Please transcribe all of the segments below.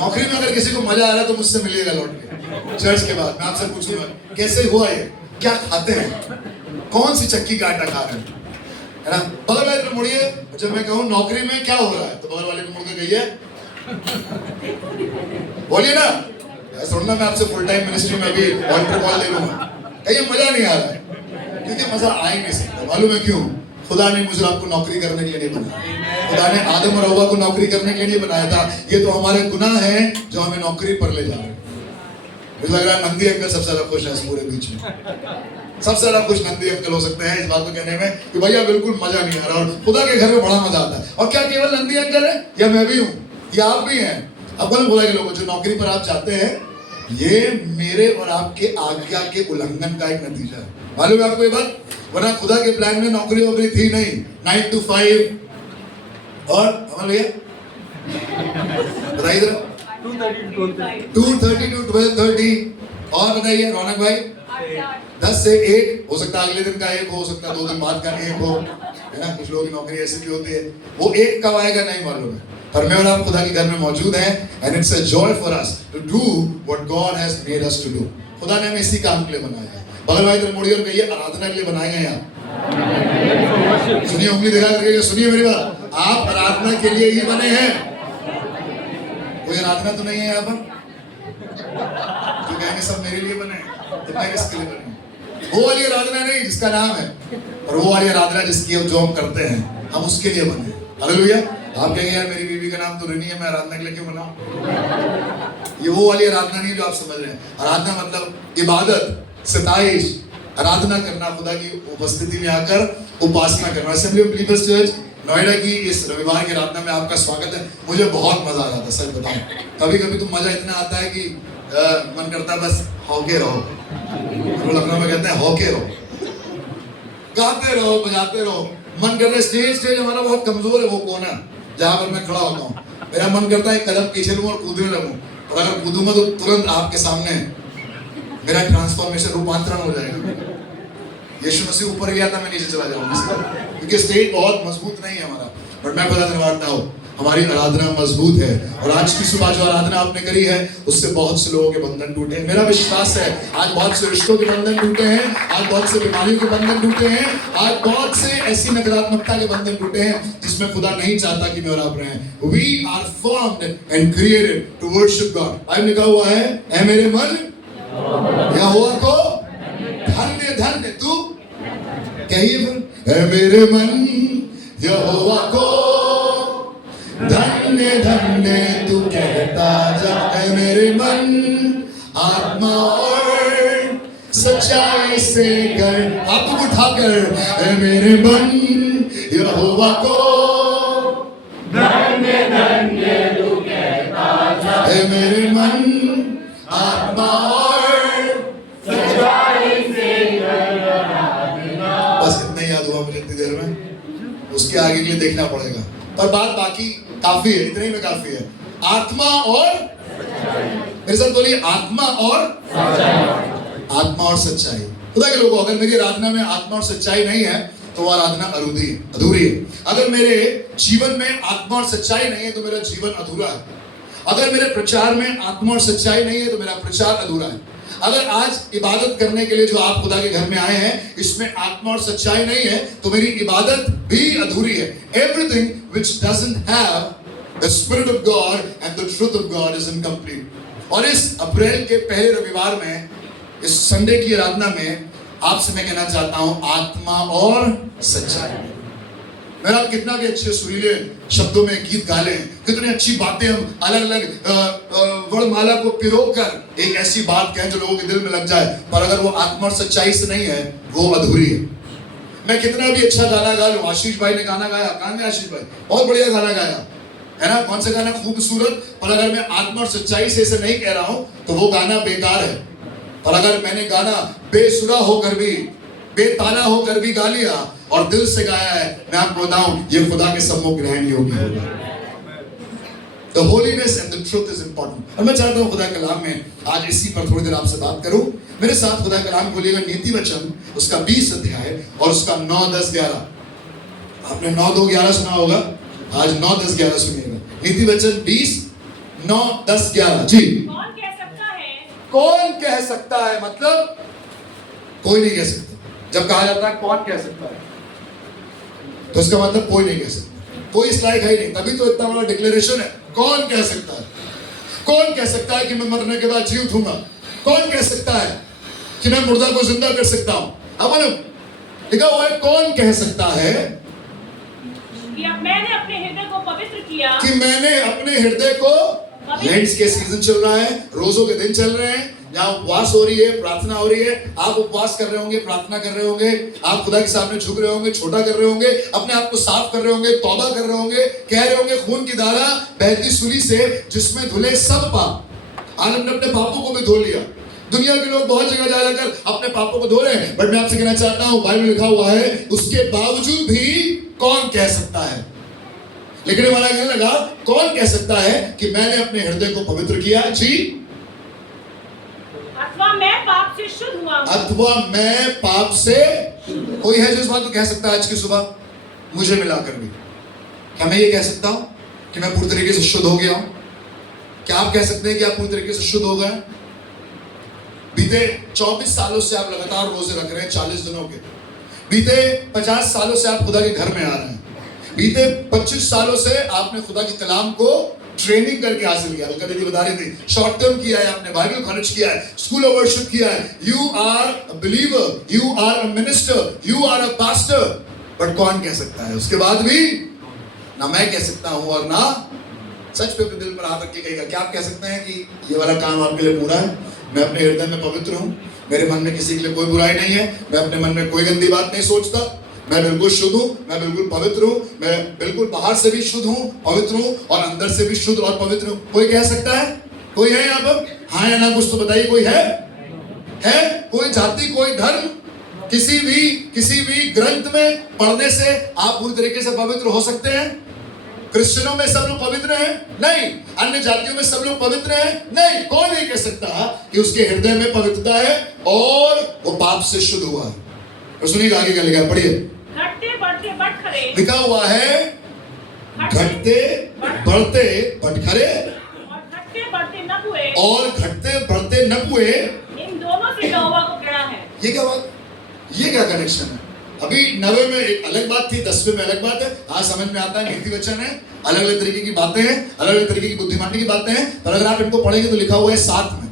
नौकरी में अगर किसी को मजा आ रहा है तो मुझसे मिलिएगा लौट के चर्च के बाद। मैं आपसे पूछूंगा कैसे हुआ ये, क्या खाते हैं, कौन सी चक्की का आटा खा रहे हैं, है ना। बगल वाले को मुड़िए, जब मैं कहूँ नौकरी में क्या हो रहा है तो बगल वाले को मुड़ के कहिए, बोलिए ना। सुनना, मैं आपसे फुल टाइम मिनिस्ट्री में भी ऑल्टर कॉल ले लूंगा। कहिए मजा नहीं आ रहा है, क्योंकि मजा आ ही नहीं सकता। मालूम है क्यों? खुदा ने मुझे आपको नौकरी करने के लिए नहीं बनाया। खुदा ने आदम और हव्वा को नौकरी करने के लिए नहीं बनाया था। ये तो हमारे गुनाह हैं जो हमें नौकरी पर ले जा रहे हैं। मुझे लग रहा है नंदी अंकल सबसे ज्यादा खुश है इस पूरे बीच में। सबसे ज्यादा खुश नंदी अंकल हो सकते हैं इस बात को कहने में कि भैया बिल्कुल मजा नहीं आ रहा, और खुदा के घर में बड़ा मजा आता है। और क्या केवल नंदी अंकल है, या मैं भी हूँ, या आप भी हैं। अब बोले खुदा के लोगों, जो नौकरी पर आप जाते हैं, ये मेरे और आपके आज्ञा के उल्लंघन का एक नतीजा है। मालूम है आपको ये बात? वरना खुदा के प्लान में नौकरी वोकरी थी नहीं। 9 to 5 और हमारे भैया बताइए जरा 2:30 to 12:30। और बताइए रौनक भाई 10 से 1 हो सकता है, अगले दिन का 1 हो सकता है, 2 दिन बाद का 1 हो, है ना। कुछ लोगों की नौकरी ऐसी भी होती है, वो 1 कब आएगा नहीं मालूम है। पर मैं और आप खुदा के घर में मौजूद हैं, and it's a joy for us to do what God has made us to do. खुदा ने हमें इसी काम के लिए बनाया है। बगल भाई तरफ मुड़िए और कहिए आराधना के लिए बनाए गए हैं आप। सुनिए, उंगली दिखा करके सुनिए मेरी बात, आप आराधना के लिए ही बने हैं। कोई आराधना तो नहीं है यहाँ पर जो कहेंगे सब मेरे लिए बने, तो मैं किसके लिए बने? वो वाली आराधना नहीं जिसका नाम है, और वो वाली आराधना जिसकी जो हम करते हैं, हम उसके लिए बने। हालेलुया। आप कहेंगे यार मेरी बीवी का नाम तो रिनी है, मैं आराधना के लिए क्यों बनाऊं? ये वो वाली आराधना नहीं जो आप समझ रहे हैं। आराधना मतलब इबादत, सताइश, आराधना करना, खुदा की उपस्थिति में आकर उपासना करना। Assembly of believers church Noida की इस रविवार की आराधना में आपका स्वागत है। मुझे बहुत मजा आ रहा था, सच बताऊं। कभी कभी तो मजा इतना आता है कि मन करता है बस होके रहो। लखनऊ में कहते हैं होके रहो, गाते रहो, बजाते रहो। मन करता है स्टेज हमारा बहुत कमजोर है, वो कोना जहाँ पर मैं खड़ा होता हूँ, मेरा मन करता है कदम पीछे लूं और कूदने लगूं, और अगर कूदूंगा तो तुरंत आपके सामने मेरा ट्रांसफॉर्मेशन, रूपांतरण हो जाएगा। यीशु मसीह ऊपर गया था, मैं नीचे चला जाऊंगा, क्योंकि स्टेज बहुत मजबूत नहीं है हमारा। बट मैं खुदा धन्यवाद हूँ, हमारी आराधना मजबूत है। और आज की सुबह जो आराधना आपने करी है, उससे बहुत से लोगों के बंधन टूटे हैं। मेरा विश्वास है आज बहुत से रिश्तों के बंधन टूटे हैं, आज बहुत से बीमारियों के बंधन टूटे हैं, आज बहुत से ऐसी नकारात्मकता के बंधन टूटे हैं जिसमें खुदा नहीं चाहता कि मैं और आप रहें। We are formed and created to worship God। Bible लिखा हुआ है, ऐ मेरे मन यहोवा को धन्य धन्य तू, कहिए फिर, ऐ मेरे मन यहोवा को धन्य धन्य तू कहता जा। ऐ मेरे मन आत्मा और सच्चाई से कर, हाथ उठाकर, ऐ मेरे मन यहोवा को धन्य धन्य तू कहता जा। ऐ मेरे मन आत्मा और सच्चाई से कर। बस इतना ही याद हुआ मुझे इतनी देर में, उसके आगे के लिए देखना पड़ेगा, पर बात बाकी काफी है, इतने में काफी है। आत्मा और, मेरे साथ बोलिए, आत्मा और आत्मा और सच्चाई। खुदा के लोगों, अगर मेरी आराधना में आत्मा और सच्चाई नहीं है तो वो आराधना अधूरी है। अगर मेरे जीवन में आत्मा और सच्चाई नहीं है तो मेरा जीवन अधूरा है। अगर मेरे प्रचार में आत्मा और सच्चाई नहीं है तो मेरा प्रचार अधूरा है। अगर आज इबादत करने के लिए जो आप खुदा के घर में आए हैं, इसमें आत्मा और सच्चाई नहीं है तो मेरी इबादत भी अधूरी है। Everything which doesn't have the spirit of God and the truth of God is incomplete। और इस अप्रैल के पहले रविवार में, इस संडे की आराधना में आपसे मैं कहना चाहता हूं, आत्मा और सच्चाई। मेरा कितना भी अच्छे सुरीले शब्दों में गीत गा लें, कितनी अच्छी बातें हम अलग अलग वर्णमाला को पिरोकर एक ऐसी बात कहें जो लोगों के दिल में लग जाए, पर अगर वो आत्मा और सच्चाई से नहीं है वो अधूरी है। मैं कितना भी अच्छा गाना गा लूं, आशीष भाई ने गाना गाया, कहां गए आशीष भाई, बहुत बढ़िया गाना गाया है ना, कौन सा गाना खूबसूरत, पर अगर मैं आत्मा और सच्चाई से इसे नहीं कह रहा हूं तो वो गाना बेकार है। और अगर मैंने गाना बेसुरा होकर भी, बेताना होकर भी गा लिया और दिल से गाया है, मैं आपको बताऊं ये खुदा के सम्मुख ग्रहण योग्य होगा। The holiness and the truth is important। और मैं चाहता हूं खुदा कलाम में आज इसी पर थोड़ी देर आपसे बात करूं। मेरे साथ खुदा कलाम खोलिएगा नीति वचन, उसका 20 अध्याय और उसका 9, 10, 11। आपने 9, 2, 11 सुना होगा, आज 9, 10, 11 सुनिएगा। नीति वचन 20, 9, 10, 11 जी। कौन कह सकता है? कौन कह सकता है मतलब कोई नहीं कह सकता। जब कहा जाता है कौन कह सकता है तो इसका मतलब कोई नहीं कह सकता, कोई इस लायक है ही नहीं, तभी तो इतना बड़ा डिक्लेरेशन है। कौन कह सकता है? कौन कह सकता है कि मैं मरने के बाद जी उठूंगा? कौन कह सकता है कि मैं मुर्दा को जिंदा कर सकता हूं? अब मालूम लिखा हुआ है कौन कह सकता है कि मैंने अपने हृदय को पवित्र किया, कि मैंने अपने हृदय को, लेंट्स के सीजन चल रहा है, रोजों के दिन चल रहे हैं, जहाँ उपवास हो रही है, प्रार्थना हो रही है, आप उपवास कर रहे होंगे, प्रार्थना कर रहे होंगे, आप खुदा के सामने झुक रहे होंगे, छोटा कर रहे होंगे, अपने आप को साफ कर रहे होंगे, तौबा कर रहे होंगे, कह रहे होंगे खून की धारा बहती सूली से जिसमें धुले सब पाप। आलम ने अपने पापों को भी धो लिया। दुनिया के लोग बहुत जगह जा जाकर अपने पापों को धो रहे हैं, बट मैं आपसे कहना चाहता हूं बाइबल में लिखा हुआ है उसके बावजूद भी कौन कह सकता है? लिखने वाला कहने लगा कौन कह सकता है कि मैंने अपने हृदय को पवित्र किया जी, अथवा मैं पाप से शुद्ध हुआ हूं। अथवा मैं पाप से, कोई है जो इस बात को कह सकता है आज की सुबह मुझे मिलाकर भी? क्या मैं ये कह सकता हूं कि मैं पूरी तरीके से शुद्ध हो गया हूं? क्या आप कह सकते हैं कि आप पूरी तरीके से शुद्ध हो गए? बीते 24 सालों से आप लगातार रोजे रख रहे हैं, 40 दिनों के। बीते 50 सालों से आप खुदा के घर में आ रहे हैं। बीते 25 सालों से आपने खुदा के कलाम को ट्रेनिंग करके हासिल किया। कल दीदी बता रही थी, शॉर्ट टर्म किया है आपने, बाइबल खर्च किया है, स्कूल ऑफ वर्शिप किया है, you are a believer, you are a minister, you are a pastor. But कौन कह सकता है उसके बाद भी? ना मैं कह सकता हूं और ना सच पे अपने दिल पर हाथ रख के कहेगा। क्या आप कह सकते हैं कि ये वाला काम आपके लिए पूरा है? मैं अपने हृदय में पवित्र हूं, मेरे मन में किसी के लिए कोई बुराई नहीं है, मैं अपने मन में कोई गंदी बात नहीं सोचता, मैं बिल्कुल शुद्ध हूं, मैं बिल्कुल पवित्र हूं, मैं बिल्कुल बाहर से भी शुद्ध हूं, पवित्र हूं और अंदर से भी शुद्ध और पवित्र हूं। कोई कह सकता है? कोई है यहाँ पर? हाँ या ना कुछ तो बताइए। कोई है? कोई जाति, कोई धर्म, किसी भी ग्रंथ में पढ़ने से आप पूरी तरीके से पवित्र हो सकते हैं? क्रिश्चियनों में सब लोग पवित्र हैं? नहीं। अन्य जातियों में सब लोग पवित्र हैं? नहीं। कौन नहीं कह सकता कि उसके हृदय में पवित्रता है और वो पाप से शुद्ध हुआ है? और सुनिए आगे क्या लिखा है, पढ़िए। घटते बढ़ते बटखरे, लिखा हुआ है घटते बढ़ते बटखरे और घटते बढ़ते नपुए, और घटते बढ़ते नपुए, इन दोनों से यहोवा को घृणा है। ये क्या बात, ये क्या कनेक्शन है? अभी 90 में एक अलग बात थी, 10वें में अलग बात है। आज समझ में आता है नीति वचन है, अलग अलग तरीके की बातें हैं, अलग अलग तरीके की बुद्धिमानी की बातें हैं, पर अगर आप इनको पढ़ेंगे तो लिखा हुआ है 7 में,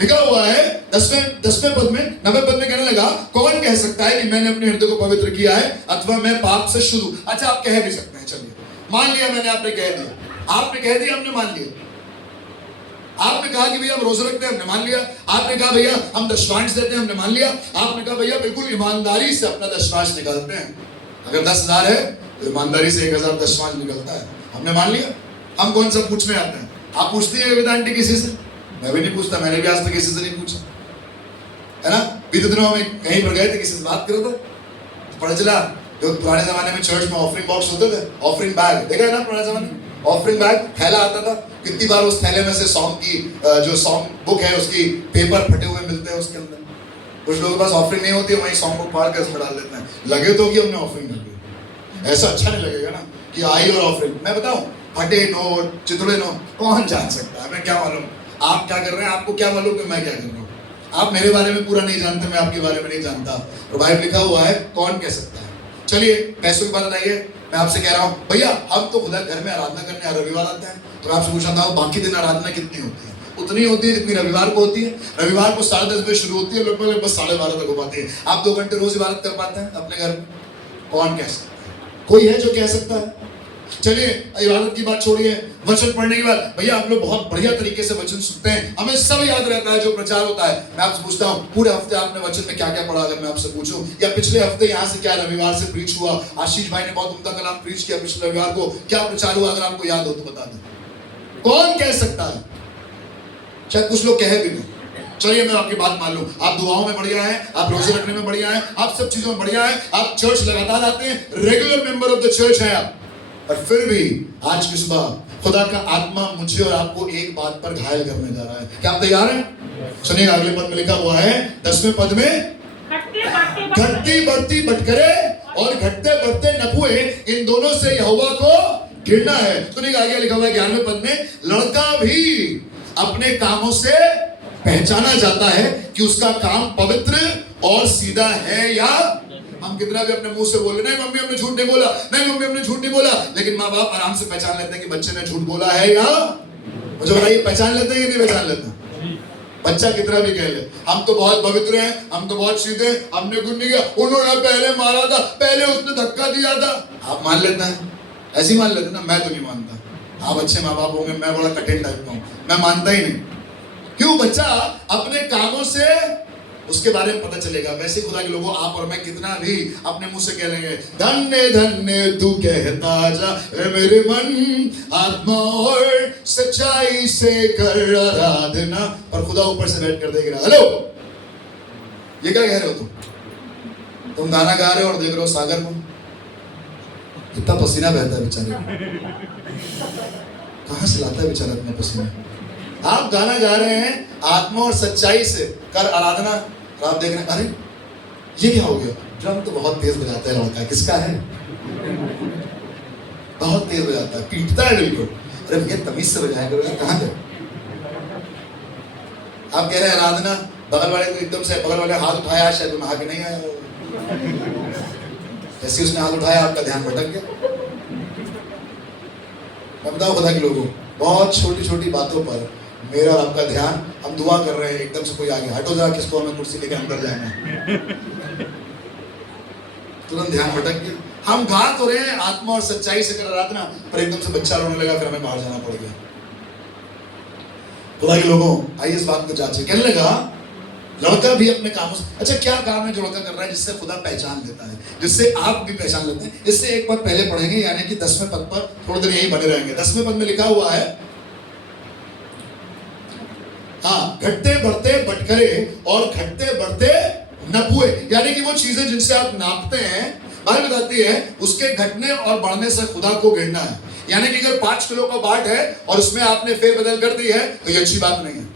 लिखा हुआ है 10वें पद में, 90 पद में कहने लगा कौन कह सकता है कि मैंने अपने हृदय को पवित्र किया है अथवा मैं पाप से शुद्ध हूं? अच्छा आप कह भी सकते हैं, चलिए मान लिया मैंने, आपने कह दिया, आपने कह दिया, हमने मान लिया। आपने कहा कि भैया हम रोजे रखते हैं, हमने मान लिया। आपने कहा भैया हम दशमांश देते हैं, हमने मान लिया। आपने कहा भैया बिल्कुल ईमानदारी से अपना दशमांश निकालते हैं, अगर 10,000 है तो ईमानदारी से 1,000 दशमांश निकलता है, हमने मान लिया। हम कौन सा पूछने आते हैं? आप पूछती है वेदा आंटी किसी से? मैं भी नहीं पूछता, मैंने भी आज तक किसी से नहीं पूछा, है ना। बीते दिनों में कहीं पर गए थे, किसी से बात करो तो पता चला जो पुराने जमाने में चर्च में ऑफरिंग बॉक्स होते थे, ऑफरिंग बैग देखा है ना, पुराने जमाने में ऑफरिंग बैग, थैला आता था। कितनी बार उस थैले में से सॉन्ग की जो सॉन्ग बुक है उसकी पेपर फटे हुए मिलते हैं उसके अंदर। कुछ लोगों के पास ऑफरिंग नहीं होती है, वहीं सॉन्ग बुक फाड़ कर उसमें डाल देते हैं। लगे तो कि हमने ऑफरिंग कर दी, ऐसा अच्छा नहीं लगेगा ना कि आई और ऑफरिंग। मैं बताऊं, फटे नोट, चितड़े नोट, कौन जान सकता है? मैं क्या मालूम आप क्या कर रहे हैं, आपको क्या मालूम कि मैं क्या कर रहा हूँ? आप मेरे बारे में पूरा नहीं जानते, मैं आपके बारे में नहीं जानता। और बाइबल लिखा हुआ है कौन कह सकता है। चलिए पैसों की बात बताइए, मैं आपसे कह रहा हूँ भैया हम तो खुदा घर में आराधना करने रविवार आते हैं, तो मैं आपसे पूछा था बाकी दिन आराधना कितनी होती है? उतनी होती है जितनी रविवार को होती है। रविवार को 10:30 बजे शुरू होती है, लगभग बस 12:30 तक हो पाती है। आप 2 घंटे रोज इबादत कर पाते हैं अपने घर में? कौन कह सकता है? कोई है जो कह सकता है? चलिए इबादत की बात छोड़िए, वचन पढ़ने की बात, भैया हम लोग बहुत बढ़िया तरीके से वचन सुनते हैं, हमें सब याद रहता है जो प्रचार होता है। मैं आपसे पूछता हूँ पूरे हफ्ते आपने वचन में क्या क्या पढ़ा? अगर मैं आपसे पूछूं, या पिछले हफ्ते यहाँ से क्या रविवार से प्रीच हुआ, आशीष भाई ने बहुत उम्दा कलाम प्रीच किया पिछले रविवार को, क्या प्रचार हुआ? अगर आपको याद हो तो बता दें। कौन कह सकता है? शायद कुछ लोग कह भी नहीं। चलिए मैं आपकी बात मान लूं, आप दुआओं में बढ़िया है, आप रोजे रखने में बढ़िया है, आप सब चीजों में बढ़िया है, आप चर्च लगातार आते हैं, regular member of the church है आप, और फिर भी आज की सुबह खुदा का आत्मा मुझे और आपको एक बात पर घायल करने जा रहा है। क्या आप तैयार हैं? सुनिएगा, अगले पद में लिखा हुआ है 10वें पद में, घटती बढ़ती बटकरे और घटते बढ़ते नपुए, इन दोनों से यहोवा को घृणा है। तो नहीं, आगे लिखा हुआ है 11वें पद में, लड़का भी अपने कामों से पहचाना जाता है कि उसका काम पवित्र और सीधा है या। हम कितना भी अपने मुंह से बोले, नहीं मम्मी हमने झूठ नहीं बोला, नहीं मम्मी हमने झूठ नहीं बोला, लेकिन माँ बाप आराम से पहचान लेते हैं कि बच्चे ने झूठ बोला है या। मुझे बताइए, पहचान लेते हैं कि नहीं पहचान लेते? बच्चा कितना भी कह ले, हम तो बहुत पवित्र हैं, हम तो बहुत सीधे, हमने कुछ नहीं किया, उन्होंने पहले मारा था, पहले उसने धक्का दिया था। आप मान लेते हैं, ऐसे ही मान लेते ना। मैं तो नहीं मानता। आप अच्छे माँ बाप होंगे, मैं बड़ा कठिन टाइप का हूँ, मैं मानता ही नहीं। क्यों? बच्चा अपने कामों से उसके बारे में पता चलेगा। वैसे खुदा के लोगों, आप और मैं कितना भी अपने मुंह से कह लेंगे, धन्य धन्य तू कहता जा मेरे मन, आत्मा और सच्चाई से कर आराधना, और खुदा ऊपर से बैठ कर देख रहा, हेलो ये क्या कह रहे हो तुम गाना गा रहे हो और देख रहे हो सागर को, कितना पसीना बहता है बेचारे, कहां से लाता है बेचारा अपना पसीना। आप गाना गा रहे हैं आत्मा और सच्चाई से कर आराधना, और आप देख रहे हैं अरे ये क्या हो गया, ड्रम तो बहुत तेज बजाता है लड़का, किसका है? बहुत तेज बजाता है, पीटता है बिल्कुल। अरे भैया तमीज से बजाया करो, कहां गए? आप कह रहे हैं आराधना, बगल वाले को एकदम से, बगल वाले हाथ उठाया, शायद वो नहा के नहीं आया, जैसे उसने हाथ उठाया आपका ध्यान भटक गया। मैं बताऊं खुदा के लोगों, बहुत छोटी छोटी बातों पर मेरा और आपका ध्यान, हम दुआ कर रहे हैं, एकदम से कोई आगे हटो जा, किसको हमें कुर्सी लेके अंदर जाना है, तुरंत ध्यान भटक गया। हम गा तो रहे हैं आत्मा और सच्चाई से कर आराधना, पर एकदम से बच्चा रोने लगा, फिर हमें बाहर जाना पड़ गया। खुदा के लोगों, आइए इस बात को जांचें। कहने लगा लड़का भी अपने कामों से, अच्छा क्या काम है जो लड़का कर रहा है जिससे खुदा पहचान लेता है, जिससे आप भी पहचान लेते हैं? इससे एक बार पहले पढ़ेंगे, यानी कि 10वें पद पर थोड़ी देर यही बने रहेंगे। 10वें पद में लिखा हुआ है, हाँ, घटते बढ़ते बटखरे और घटते बढ़ते नपुए, यानी कि वो चीजें जिनसे आप नापते हैं, बाइबल बताती है उसके घटने और बढ़ने से खुदा को गिनना है। यानी कि अगर 5 किलो का बाट है और उसमें आपने फेरबदल कर दी है तो ये अच्छी बात नहीं है।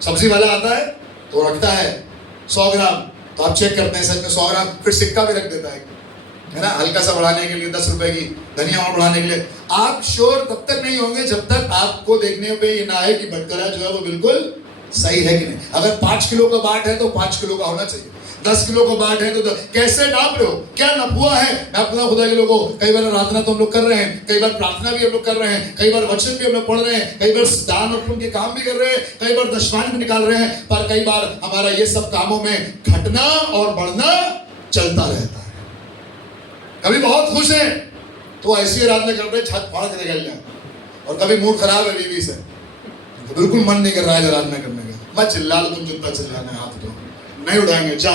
सब्जी वाला आता है तो रखता है 100 ग्राम, तो आप चेक करते हैं सच में 100 ग्राम, फिर सिक्का भी रख देता है ना, हल्का सा बढ़ाने के लिए 10 रुपए की धनिया और बढ़ाने के लिए। आप श्योर तब तक नहीं होंगे जब तक आपको देखने पे ये ना आए कि बटखरा जो है वो बिल्कुल सही है कि नहीं। अगर 5 किलो का बाट है तो 5 किलो का होना चाहिए, 10 किलो का बाट है तो कैसे नाप रहे हो, क्या नपुआ है? मैं अपना खुदा के लोगों, कई बार आराधना तो हम लोग कर रहे हैं, कई बार प्रार्थना भी हम लोग कर रहे हैं, कई बार वचन भी हम लोग पढ़ रहे हैं, कई बार दान और पुण्य के काम भी कर रहे हैं, कई बार दशमांश भी निकाल रहे हैं, पर कई बार हमारा ये सब कामों में घटना और बढ़ना चलता रहता है। कभी बहुत खुश है तो ऐसी आराधना करते हैं छत फाड़ के निकल जाए, और कभी मूड खराब है बीवी से तो बिल्कुल मन नहीं कर रहा है आराधना करने का, मत चिल्ला लो, तुम जितना चिल्लाना है हाथ उठाओ, नहीं उठाएंगे, जा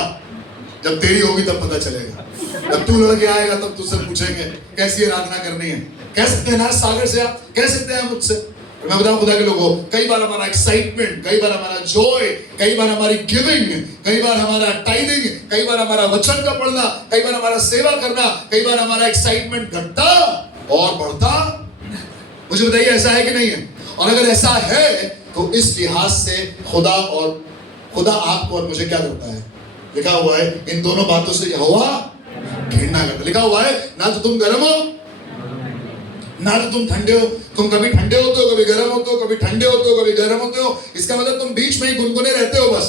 जब तेरी होगी तब पता चलेगा, जब तू लड़के आएगा तब तुझसे पूछेंगे कैसी आराधना करनी है। कह सकते हैं ना सागर से, आप कह सकते हैं मुझसे। मैं बताऊं खुदा के लोगों, कई बार हमारा एक्साइटमेंट, कई बार हमारा जॉय, कई बार हमारी गिविंग, कई बार हमारा टाइडिंग, कई बार हमारा वचन का पढ़ना, कई बार हमारा सेवा करना, कई बार हमारा एक्साइटमेंट घटता और बढ़ता। मुझे बताइए ऐसा है कि नहीं है? और अगर ऐसा है तो इस लिहाज से खुदा आपको और मुझे क्या करता है? लिखा हुआ है इन दोनों बातों से यहोवा घृणा करता है। लिखा हुआ है ना तो तुम गर्म हो ना तो तुम ठंडे हो, तुम कभी ठंडे होते हो, कभी गर्म होते हो, कभी ठंडे होते हो, कभी गर्म होते हो। इसका मतलब तुम बीच में ही गुनगुने रहते हो बस।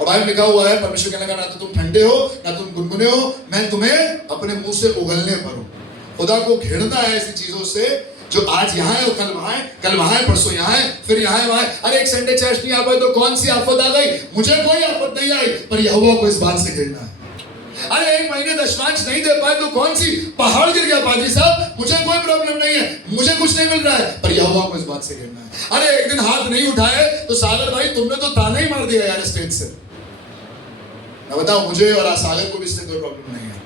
और बाइबल लिखा हुआ है, परमेश्वर कहने लगा ना तो तुम ठंडे हो ना तुम गुनगुने हो, मैं तुम्हें अपने मुंह से उगलने पर हूं। खुदा को घृणा है ऐसी चीजों से जो आज यहाँ है और कल वहां है, कल वहां है परसों यहाँ है, फिर यहाँ है वहां है। अरे एक संडे चर्च नहीं आ पाए तो कौन सी आफत आ गई? मुझे कोई आफत नहीं आई, पर यहोवा को इस बात से घृणा है। अरे एक महीने दशमांश नहीं दे पाए तो कौन सी पहाड़ गिर गया पादरी साहब, मुझे कोई प्रॉब्लम नहीं है, मुझे कुछ नहीं मिल रहा है, पर यहोवा को इस बात से घृणा है। अरे एक दिन हाथ नहीं उठाए तो सागर भाई तुमने तो ताना ही मार दिया यार स्टेज से। मैं बताऊं, मुझे और सागर को भी इससे कोई प्रॉब्लम नहीं है।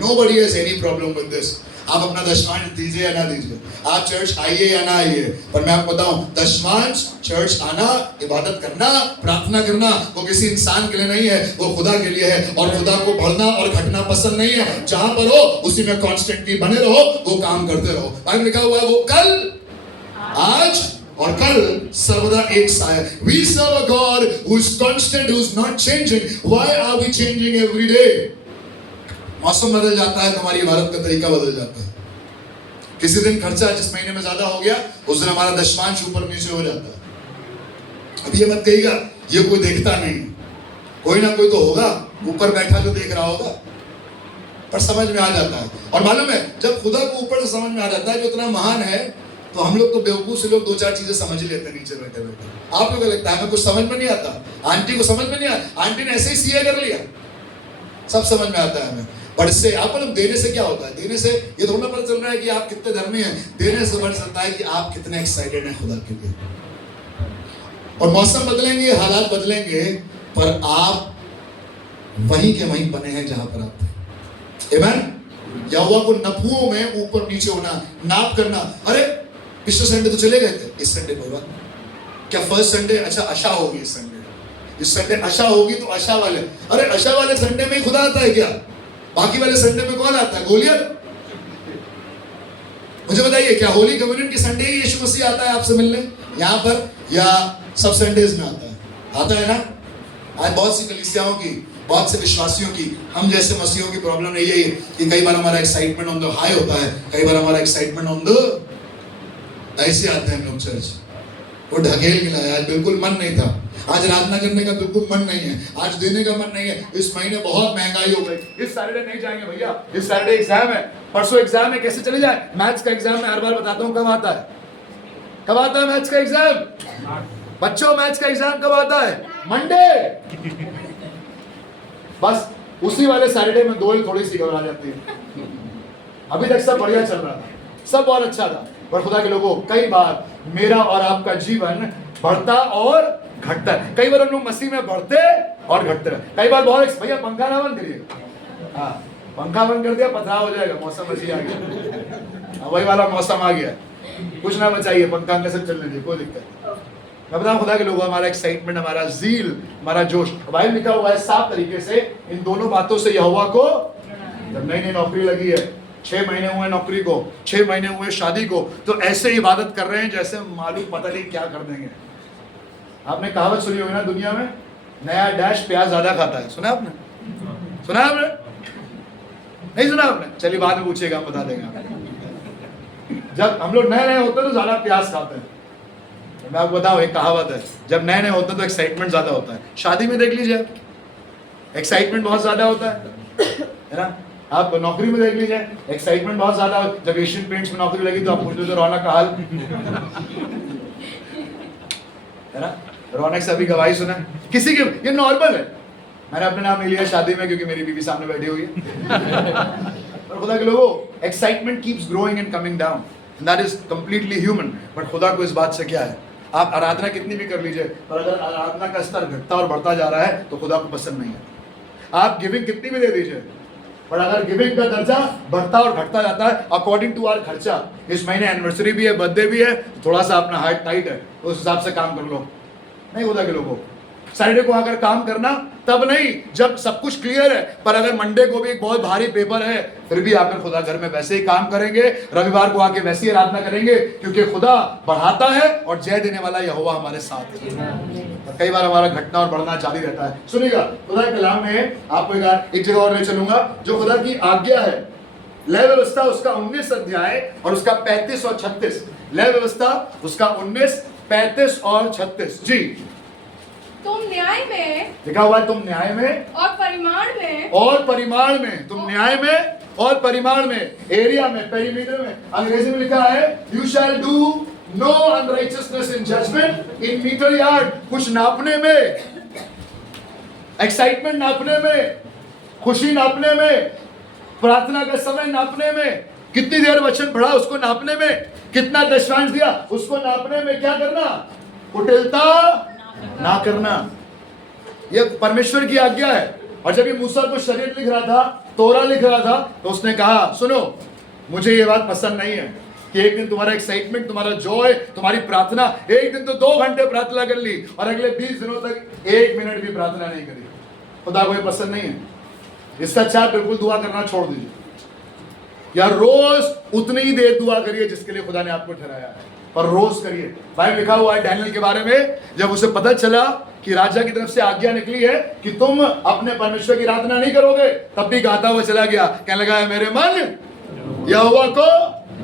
Nobody has any problem with this। आप अपना दशमांश दीजिए या ना दीजिए, आप चर्च आइए या ना आइए, पर मैं आपको बताऊं दशमांश, चर्च आना, इबादत करना, प्रार्थना करना वो किसी इंसान के लिए नहीं है, वो खुदा के लिए है। और खुदा को बढ़ना और घटना पसंद नहीं है। जहां पर हो उसी में कॉन्स्टेंटली बने रहो, वो काम करते रहो। बाइबल लिखा हुआ है वो कल, आज और कल सर्वदा एक सा है। We serve a God who is constant, who is not changing. Why are we changing every day? मौसम बदल जाता है तो हमारी इबादत का तरीका बदल जाता है। किसी दिन खर्चा जिस महीने में ज्यादा हो गया, उस दिन हमारा दशमांश ऊपर नीचे हो जाता है। अब ये मत कहिएगा ये कोई देखता नहीं, कोई ना कोई तो होगा ऊपर बैठा जो देख रहा होगा, पर समझ में आ जाता है। और मालूम है जब खुदा को ऊपर से समझ में आ जाता है जो इतना महान है, तो हम लोग तो बेवकूफ से लोग दो चार चीजें समझ ही लेते हैं नीचे बैठे बैठे। आप लोगों को लगता है हमें कुछ समझ में नहीं आता, आंटी को समझ में नहीं आता, आंटी ने ऐसे ही सीए कर लिया, सब समझ में आता है हमें। बट से आप लोग देने से क्या होता है, देने से ये थोड़ा पता चल रहा है कि आप कितने धर्मी हैं, देने से पता चलता है कि आप कितने एक्साइटेड हैं खुदा के लिए। और मौसम बदलेंगे, हालात बदलेंगे, पर आप वहीं के वहीं बने हैं जहां पर आप थे। आमीन। यहोवा को नपुओं में ऊपर नीचे होना, नाप करना। अरे पिछले संडे तो चले गए थे, इस संडे कोई बात क्या, फर्स्ट संडे अच्छा आशा होगी, इस संडे आशा होगी, तो आशा वाले, अरे आशा वाले संडे में ही खुदा आता है क्या? बाकी वाले संडे में कौन आता है? गोलियत। मुझे बताइए क्या होली कम्युनियन के संडे ही यीशु मसीह आता है आपसे मिलने यहाँ पर, या सब संडेज में आता है? आता है ना। आज बहुत सी कलीसियाओं की, बहुत से विश्वासियों की, हम जैसे मसीहों की प्रॉब्लम यही है कि कई बार हमारा एक्साइटमेंट ऑन द हाई होता है, कई बार हमारा एक्साइटमेंट ऑन द, ऐसे आते हैं हम लोग चर्च, वो ढकेल के लाया। आज बिल्कुल मन नहीं था, आज आराधना करने का बिल्कुल मन नहीं है, आज देने का मन नहीं है, इस महीने बहुत महंगाई हो गई, इस सैटरडे नहीं जाएंगे भैया, इस सैटरडे एग्जाम है, परसों एग्जाम है, कैसे चले जाए? मैथ्स का एग्जाम मैं हर बार बताता हूँ, कब आता है? कब आता है मैथ्स का एग्जाम? बच्चों मैथ्स का एग्जाम कब आता है? मंडे। बस उसी वाले सैटरडे में दो ही थोड़ी सी घबरा जाती है। अभी तक सब बढ़िया चल रहा था, सब बहुत अच्छा था, पर खुदा के लोगों कई बार मेरा और आपका जीवन बढ़ता और घटता है। कई बार हम लोग मसीह में बढ़ते और घटते हैं। कई बार बहुत, भैया पंखा ना बंद करिए, हाँ पंखा बंद कर दिया पथरा हो जाएगा, मौसम ऐसी आ गया, वही वाला मौसम आ गया, कुछ ना बचाइए, पंखा कैसे चलने दीजिए, कोई दिक्कत नहीं। मैं बताऊं खुदा के लोगों, हमारा एक्साइटमेंट, हमारा जील, हमारा जोश, बाइबल लिखा हुआ है साफ तरीके से, इन दोनों बातों से यहोवा को, जब नई नई नौकरी लगी है, 6 महीने हुए नौकरी को, 6 महीने हुए शादी को, तो ऐसे इबादत कर रहे हैं जैसे मालूम पता नहीं क्या कर देंगे। आपने कहावत सुनी होगी ना दुनिया में, नया डैश प्याज ज्यादा खाता है, सुना आपने? सुना आपने? नहीं सुना आपने? चलिए बाद में पूछिएगा, हम बता देंगे आपको। जब हम लोग नए नए होते हैं तो ज्यादा प्याज खाते हैं। मैं आपको बताऊं, एक कहावत है, जब नए नए होते हैं तो एक्साइटमेंट ज्यादा होता है। शादी में देख लीजिए, एक्साइटमेंट बहुत ज्यादा होता है ना। आप नौकरी में देख लीजिए, एक्साइटमेंट बहुत ज्यादा। जब एशियन पेंट्स में नौकरी लगी तो आप पूछते थे रौनक का हाल है ना। रौनक से अभी गवाही सुना किसी के, ये नॉर्मल है। मैंने अपने नाम नहीं लिया शादी में क्योंकि मेरी बीवी सामने बैठी हुई है। और खुदा के लोगों, excitement keeps growing and coming down, that is completely human. But खुदा को इस बात से क्या है, आप आराधना कितनी भी कर लीजिए, पर अगर आराधना का स्तर घटता और बढ़ता जा रहा है तो खुदा को पसंद नहीं है। आप गिविंग कितनी भी दे दीजिए, पर अगर गिविंग का दर्जा बढ़ता और घटता जाता है अकॉर्डिंग टू आवर खर्चा, इस महीने एनिवर्सरी भी है, बर्थडे भी है, तो थोड़ा सा अपना हार्ट टाइट है, उस हिसाब से काम कर लो। नहीं खुदा के लोगों, सैटरडे को आकर काम करना तब नहीं जब सब कुछ क्लियर है, पर अगर मंडे को भी एक बहुत भारी पेपर है फिर भी आकर खुदा घर में वैसे ही काम करेंगे, रविवार को आके वैसे ही आराधना करेंगे, क्योंकि खुदा बढ़ाता है और जय देने वाला यहोवा हमारे साथ है। कई बार हमारा घटना और बढ़ना जारी रहता है। सुनिएगा, खुदा के कलाम में आपको एक जगह और ले चलूंगा, जो खुदा की आज्ञा है, लय व्यवस्था उसका 19 अध्याय और उसका 35 और 36। लय व्यवस्था उसका 19, 35 और 36 जी। तुम न्याय में, लिखा हुआ है तुम न्याय में और परिमाण में, और परिमाण में, तुम न्याय में और परिमाण में, एरिया में, पेरीमीटर में। अंग्रेजी में लिखा है you shall do no unrighteousness in judgment in meteyard. कुछ नापने में, एक्साइटमेंट नापने में, खुशी नापने में, प्रार्थना का समय नापने में, कितनी देर वचन पढ़ा उसको नापने में, कितना दशमांश दिया उसको नापने में क्या करना, कुटिलता ना करना। यह परमेश्वर की आज्ञा है। और जब ये मूसा को शरीयत लिख रहा था, तोरा लिख रहा था, तो उसने कहा सुनो, मुझे ये बात पसंद नहीं है कि एक दिन तुम्हारा एक्साइटमेंट, तुम्हारा जॉय, तुम्हारी प्रार्थना, एक दिन तो 2 घंटे प्रार्थना कर ली और अगले 20 दिनों तक 1 मिनट भी प्रार्थना नहीं करी। खुदा को ये पसंद नहीं है। इससे अच्छा बिल्कुल दुआ करना छोड़ दीजिए, या रोज उतनी ही देर दुआ करिए जिसके लिए खुदा ने आपको ठहराया है, पर रोज करिए। बाइबल लिखा हुआ है डैनियल के बारे में, जब उसे पता चला कि राजा की तरफ से आज्ञा निकली है कि तुम अपने परमेश्वर की आराधना नहीं करोगे, तब भी गाता हुआ चला गया, कहने लगा मेरे मन यहोवा को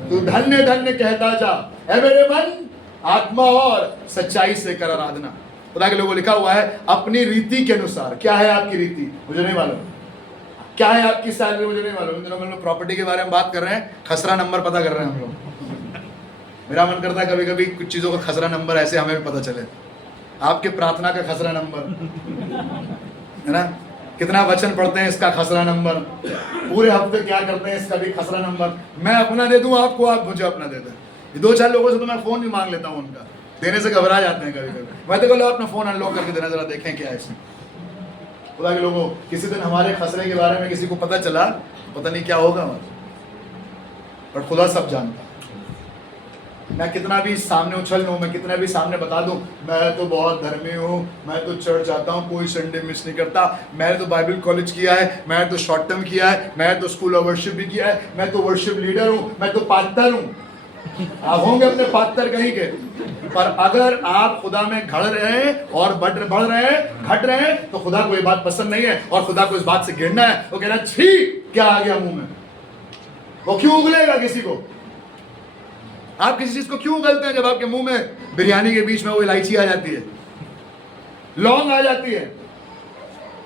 तू धन्य धन्य कहता जा, ऐ मेरे मन आत्मा और सच्चाई से कर आराधना। खुदा के लोगों को लिखा हुआ है अपनी रीति के अनुसार। क्या है आपकी रीति? मुझे नहीं मालूम। क्या है आपकी सैलरी? मुझे नहीं मालूम। इन दिनों हम लोग प्रॉपर्टी के बारे में बात कर रहे हैं, खसरा नंबर पता कर रहे हैं हम लोग। मेरा मन करता है कभी कभी कुछ चीजों का खसरा नंबर ऐसे हमें भी पता चले। आपके प्रार्थना का खसरा नंबर है ना, कितना वचन पढ़ते हैं इसका खसरा नंबर, पूरे हफ्ते क्या करते हैं इसका भी खसरा नंबर। मैं अपना दे दूं आपको, आप मुझे अपना दे दें। ये 2-4 लोगों से तो मैं फोन भी मांग लेता हूं, उनका देने से घबरा जाते हैं कभी कभी। मैं तो बोलो अपना फोन अनलॉक करके देना, जरा देखें क्या है इसमें। खुदा के लोगों, किसी दिन हमारे खसरे के बारे में किसी को पता चला, पता नहीं क्या होगा हमारा, पर खुदा सब जानता है। मैं कितना भी सामने उछल लूं, मैं कितना भी सामने बता दूं मैं तो बहुत धर्मी हूं, मैं तो चर्च जाता हूं, कोई संडे मिस नहीं करता, मैंने तो बाइबल कॉलेज किया है, मैंने तो शॉर्ट टर्म किया है, मैंने तो स्कूल ऑफ वर्शिप भी किया है, मैं तो वर्शिप लीडर हूं, मैं तो पास्टर हूं। आप होंगे अपने पास्टर कहीं के, पर अगर आप खुदा में घड़ रहे हैं और बढ़ रहे हैं, घट रहे हैं, तो खुदा को ये बात पसंद नहीं है और खुदा को इस बात से घिरना है। वो कहना छी क्या आ गया मुंह में। वो क्यों उगलेगा किसी को? आप किसी चीज को क्यों उगलते हैं जब आपके मुंह में बिरयानी के बीच में वो इलायची आ जाती है, लौंग आ जाती है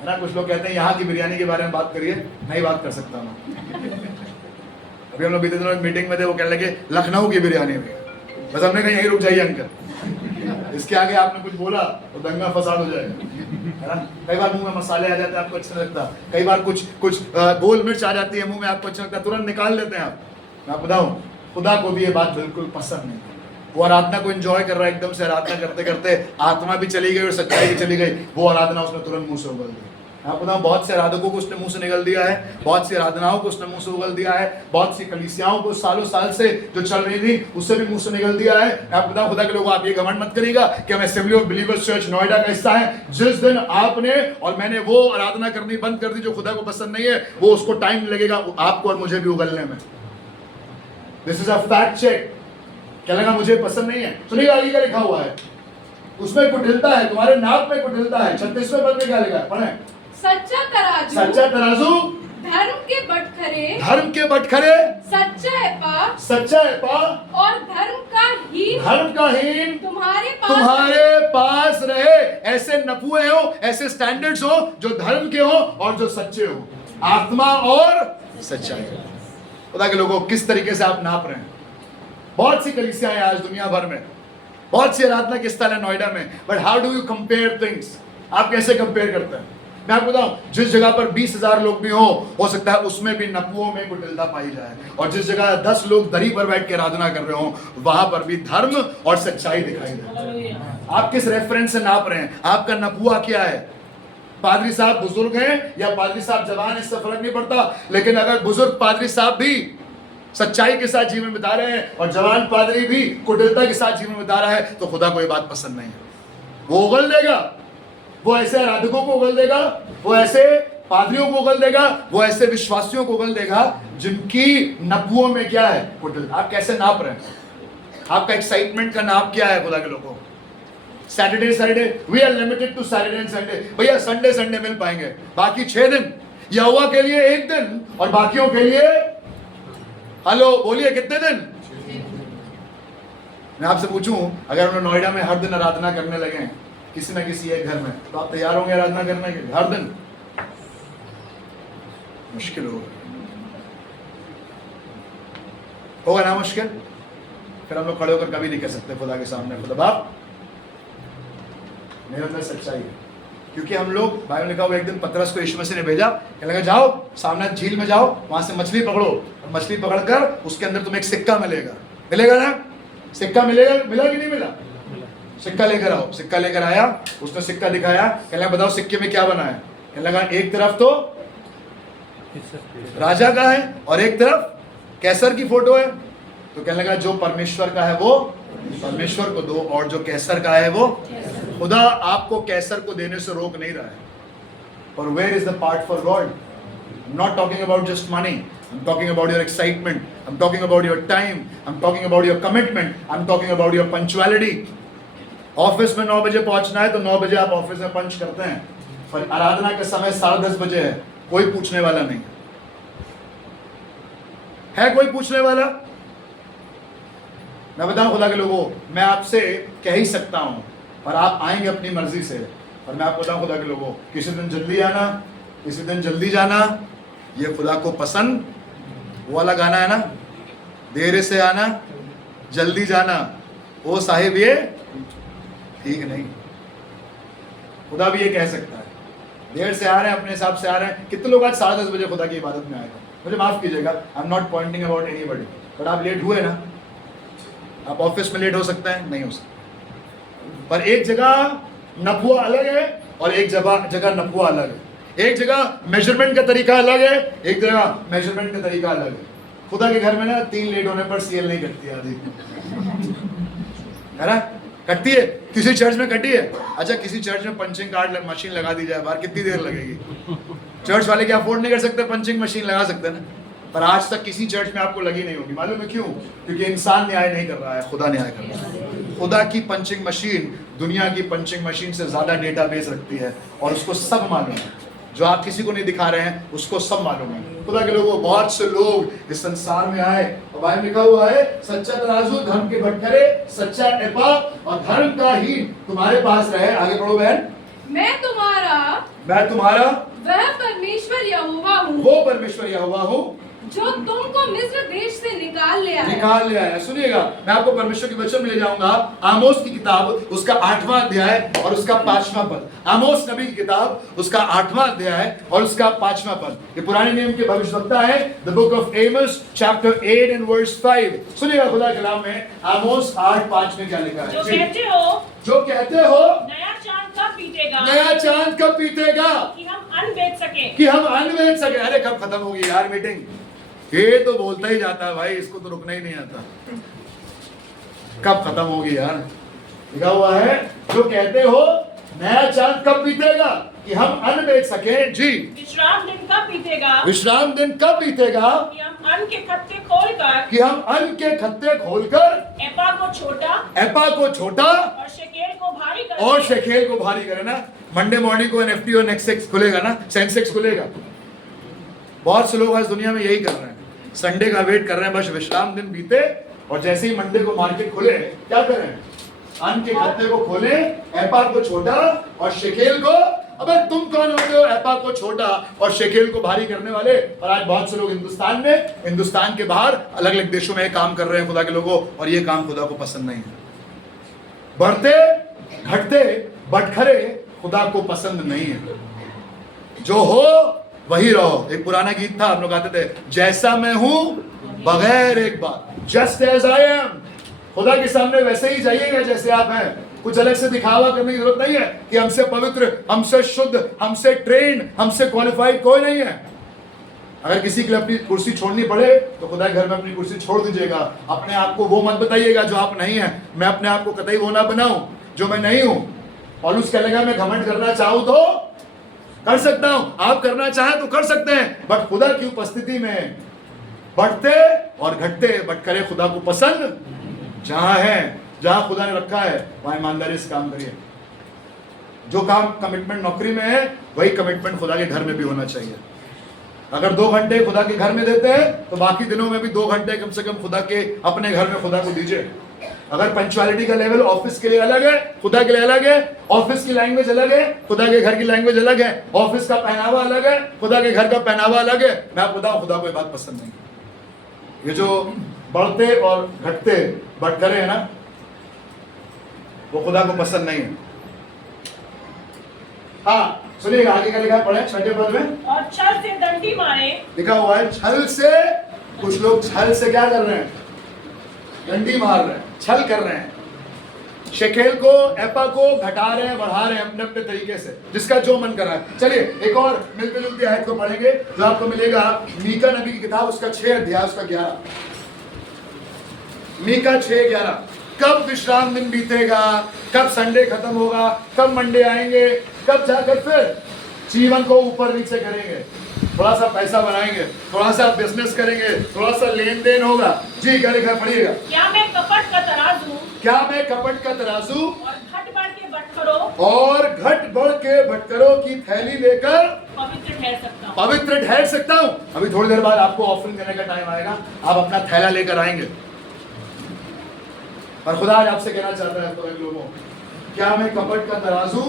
ना। कुछ लोग कहते हैं यहाँ की बिरयानी के बारे में बात करिए, नहीं बात कर सकता मैं। अभी हम लोग बीते दिनों मीटिंग में थे, वो कहने लगे लखनऊ की बिरयानी में, बस हमने कहा यहीं रुक जाइए अंकल, इसके आगे आपने कुछ बोला तो दंगा फसाद हो जाएगा, है ना। कई बार मुंह में मसाले आ जाते हैं, आपको अच्छा नहीं लगता। कई बार कुछ गोल मिर्च आ जाती है मुंह में, आपको अच्छा लगता है, तुरंत निकाल लेते हैं आप। मैं बताऊं, खुदा को भी ये बात बिल्कुल पसंद नहीं। वो आराधना को एंजॉय कर रहा है, एकदम से आराधना करते करते आत्मा भी चली गई और सच्चाई भी चली गई, वो आराधना उसने तुरंत मुंह से उगल दी। आप बताऊं, बहुत से आराधकों को उसने मुंह से निगल दिया है, बहुत सी आराधनाओं को उसने मुंह से उगल दिया है, बहुत सी कलीसियाओं को सालों साल से जो चल रही थी उससे भी मुंह से निगल दिया है। आप बताऊं, खुदा के लोगों, आप ये घमंड मत करिएगा कि हम assembly of believers church Noida का हिस्सा है। जिस दिन आपने और मैंने वो आराधना करनी बंद कर दी जो खुदा को पसंद नहीं है, वो उसको टाइम लगेगा आपको और मुझे भी उगलने में। This is a fact check. क्या लगा मुझे पसंद नहीं है? सुनिएगा आगे क्या लिखा हुआ है, उसमें कुटिलता है, तुम्हारे नाप में कुटिलता है। 36वें पद में क्या लिखा है, पढ़ें। सच्चा तराजू, सच्चा तराजू, धर्म के बटखरे, धर्म के बटखरे, सच्चा एपा, सच्चा एपा और धर्म का हीन, धर्म का हीन तुम्हारे पास रहे। ऐसे नपुए हो, ऐसे स्टैंडर्ड्स हो जो धर्म के हो और जो सच्चे हो, आत्मा और सच्चाई। खुदा के लोगों, किस तरीके से आप नाप रहे हैं? बहुत सी कलीसियां हैं आज दुनिया भर में, बहुत सी आराधना के स्थल है नोएडा में, but how do you compare things? आप कैसे कंपेयर करते हैं? मैं आपको बताऊं, जिस जगह पर 20,000 लोग भी हो सकता है उसमें भी नपुओं में कुटिलता पाई जाए, और जिस जगह 10 लोग दरी पर बैठ के आराधना कर रहे हो वहां पर भी धर्म और सच्चाई दिखाई दे। आप किस रेफरेंस से नाप रहे हैं? आपका नपुआ क्या है? पादरी साहब बुजुर्ग हैं या पादरी साहब जवान, इससे फर्क नहीं पड़ता, लेकिन अगर बुजुर्ग पादरी साहब भी सच्चाई के साथ जीवन बिता रहे हैं और जवान पादरी भी कुटिलता के साथ जीवन बिता रहा है, तो खुदा को ये बात पसंद नहीं है। वो उगल देगा, वो ऐसे आराधकों को उगल देगा, वो ऐसे पादरियों को उगल देगा, वो ऐसे विश्वासियों को उगल देगा जिनकी नपुओं में क्या है, कुटिलता। आप कैसे नाप रहे हैं? आपका एक्साइटमेंट का नाप क्या है? खुदा के लोगों, Saturday we are limited to Saturday and Sunday. भैया संडे मिल पाएंगे, बाकी 6 दिन यहोवा के लिए 1 दिन और बाकियों के लिए, हेलो बोलिए, कितने दिन? मैं आपसे पूछूं, अगर हम लोग नोएडा में हर दिन आराधना करने लगे किसी ना किसी एक घर में, तो आप तैयार होंगे आराधना करने के लिए हर दिन? मुश्किल होगा ना, मुश्किल। फिर हम लोग खड़े होकर कभी नहीं कह सकते खुदा के सामने, खुदा बाप मेरे अंदर सच्चाई है। क्योंकि हम लोग, बाइबल लिखा हुआ, एक दिन पतरस को यीशु मसीह ने भेजा, कहने लगा जाओ सामने झील में जाओ, वहां से मछली पकड़ो, और मछली पकड़कर उसके अंदर तुम्हें एक सिक्का मिलेगा ना? सिक्का मिलेगा, मिला कि नहीं मिला? सिक्का लेकर आओ। सिक्का लेकर आया, उसने सिक्का दिखाया, कहने लगा बताओ सिक्के में क्या बना है? कहने लगा एक तरफ तो राजा का है और एक तरफ कैसर की फोटो है। तो कहने लगा जो परमेश्वर का है वो परमेश्वर को दो, और जो कैसर का है वो। खुदा आपको कैसर को देने से रोक नहीं रहा है, पर where is the part for God? I am not talking about just money, I am talking about your excitement, I am talking about your time, I am talking about your commitment, I am talking about your punctuality. Office में 9 बजे पहुंचना है तो 9 बजे आप office में पंच करते हैं, पर आराधना का समय 10:30 बजे है, कोई पूछने वाला नहीं है। कोई पूछने वाला? मैं बताऊं खुदा के लोगों, मैं आपसे कह ही सकता हूं और आप आएंगे अपनी मर्जी से, और मैं आपको बताऊं खुदा के लोगों, किसी दिन जल्दी आना, किसी दिन जल्दी जाना, ये खुदा को पसंद, वो वाला गाना है ना, देर से आना जल्दी जाना, ओ साहिब ये ठीक नहीं। खुदा भी ये कह सकता है, देर से आ रहे हैं, अपने हिसाब से आ रहे हैं। कितने लोग आज 10:30 बजे खुदा की इबादत में आए थे? मुझे माफ कीजिएगा, आई am not Poynting about anybody, but आप लेट हुए ना, आप ऑफिस में लेट हो सकता है, नहीं हो सकता, पर एक जगह नफुआ अलग है और एक जगह नफुआ अलग है। एक जगह मेजरमेंट का तरीका अलग है, एक जगह मेजरमेंट का तरीका अलग है। खुदा के घर में ना 3 लेट होने पर सीएल नहीं कटती आदि, है ना? कटती है, किसी चर्च में कटी है। अच्छा, किसी चर्च में पंचिंग कार्ड मशीन लगा दी जाए बाहर, कितनी देर लगेगी? चर्च वाले क्या अफोर्ड नहीं कर सकते? पंचिंग मशीन लगा सकते हैं ना, पर आज तक किसी चर्च में आपको लगी नहीं होगी। मालूम है क्यों? क्योंकि इंसान न्याय नहीं कर रहा है, खुदा न्याय कर रहा है। खुदा की पंचिंग मशीन दुनिया की पंचिंग मशीन से ज्यादा डेटाबेस रखती है, और उसको सब मालूम है। जो आप किसी को नहीं दिखा रहे हैं उसको सब मालूम है। खुदा के लोगों, बहुत से लोग इस संसार में आए, और बाइबल लिखा हुआ है, सच्चा तराजू धर्म के बटखरे, सच्चा एपा और धर्म का ही तुम्हारे पास रहे। आगे पढ़ो बहन। मैं तुम्हारा वह परमेश्वर यहोवा हूँ, वो परमेश्वर यहोवा हूँ जो तुमको मिस्र देश से निकाल ले आया। सुनिएगा, मैं आपको परमेश्वर के वचन में ले जाऊंगा। आमोस की किताब उसका 8वां अध्याय और उसका 5वां पद। आमोस नबी की किताब उसका 8वां अध्याय और उसका 5वां पद। ये पुराने नियम के भविष्यवक्ता है, the book of Amos chapter 8 and verse 5। सुनिएगा खुदा के कलाम में आमोस 8:5 में क्या लिखा है? जो कहते हो नया चांद कब बीतेगा, कि हम अन्न बेच सके। अरे कब खत्म होगी यार मीटिंग? ये तो बोलता ही जाता है भाई, इसको तो रुकना ही नहीं आता। कब खत्म होगी यार? लिखा हुआ है, जो कहते हो नया चांद कब बीतेगा कि हम अन्न बेच सके। जी, विश्राम दिन कब बीतेगा, कि हम अन्न के खत्ते खोलकर एपा को छोटा और शेकेल को भारी करे ना। मंडे मॉर्निंग को एनएफटी और नेक्सेक्स खुलेगा ना, सेंसेक्स खुलेगा। बहुत से लोग आज दुनिया में यही कर रहे हैं, संडे का वेट कर रहे हैं, बस विश्राम दिन बीते और जैसे ही मंडे को मार्केट खुले क्या करें? अन्न के खत्ते को खोले, एपा को छोटा और शेकेल को। अबे तुम कौन होते हो एपा को छोटा और शेकेल को भारी करने वाले? और आज बहुत से लोग हिंदुस्तान में, हिंदुस्तान के बाहर अलग अलग देशों में काम कर रहे हैं खुदा के लोगों, और ये काम खुदा को पसंद नहीं है। बढ़ते घटते बटखरे खुदा को पसंद नहीं है। जो हो वही रहो। एक पुराना गीत था, हम लोग गाते थे, जैसा मैं हूं बगैर एक बात, जस्ट एज आई एम। खुदा के सामने वैसे ही जाइएगा जैसे आप हैं। कुछ अलग से दिखावा करने की जरूरत नहीं है कि हमसे पवित्र, हमसे शुद्ध, हमसे ट्रेन, हमसे क्वालिफाइड कोई नहीं है। अगर किसी के लिए अपनी कुर्सी छोड़नी पड़े तो खुदा के घर में अपनी कुर्सी छोड़ दीजिएगा। अपने आप को वो मत बताइएगा जो आप नहीं है। मैं अपने आप को कतई वो ना बनाऊं जो मैं नहीं हूं। पौलुस कहेगा मैं घमंड करना चाहूं तो कर सकता हूं, आप करना चाहें तो कर सकते हैं, बट खुदा की उपस्थिति में बढ़ते और घटते बटखरे खुदा को पसंद जहां है, जहां खुदा ने रखा है वहां ईमानदारी से काम करिए। जो काम कमिटमेंट नौकरी में है वही कमिटमेंट खुदा के घर में भी होना चाहिए। अगर 2 घंटे खुदा के घर में देते हैं तो बाकी दिनों में भी 2 घंटे कम से कम खुदा के अपने घर में खुदा को दीजिए। अगर पंक्चुअलिटी का लेवल ऑफिस के लिए अलग है, खुदा के लिए अलग है, ऑफिस की लैंग्वेज अलग है, खुदा के घर की लैंग्वेज अलग है, ऑफिस का पहनावा अलग है, खुदा के घर का पहनावा अलग है, मैं आपको बताऊं खुदा को ये बात पसंद नहीं। ये जो बढ़ते और घटते बटखरे है ना, वो खुदा को पसंद नहीं है। हाँ सुनिएगा, आगे का लिखा है, पढ़े 6ठे पद में। और छल से दंडी मारे, लिखा हुआ है छल से। कुछ लोग छल से क्या कर रहे हैं? डंडी मार रहे हैं, छल कर रहे हैं। शेकेल को, एपा को घटा रहे हैं, बढ़ा रहे हैं अपने अपने तरीके से, जिसका जो मन कर रहा है। चलिए एक और मिलते जुलते आयत को पढ़ेंगे जो आपको मिलेगा मीका नबी की किताब उसका 6 अध्याय उसका 11। मीका 6:11। कब विश्राम दिन बीतेगा, कब संडे खत्म होगा, कब मंडे आएंगे, कब जाकर फिर जीवन को ऊपर नीचे करेंगे, थोड़ा सा पैसा बनाएंगे, थोड़ा सा बिजनेस करेंगे, थोड़ा सा लेन देन होगा। जी क्या लिखा पढ़िएगा। क्या मैं कपट का तराजू और घट बढ़ के भटकरों की थैली लेकर पवित्र ठहर सकता हूँ। अभी थोड़ी देर बाद आपको ऑफरिंग देने का टाइम आएगा, आप अपना थैला लेकर आएंगे। और खुदा आज आपसे कहना चाहता है खुदा के लोगों, क्या मैं कपट का तराजू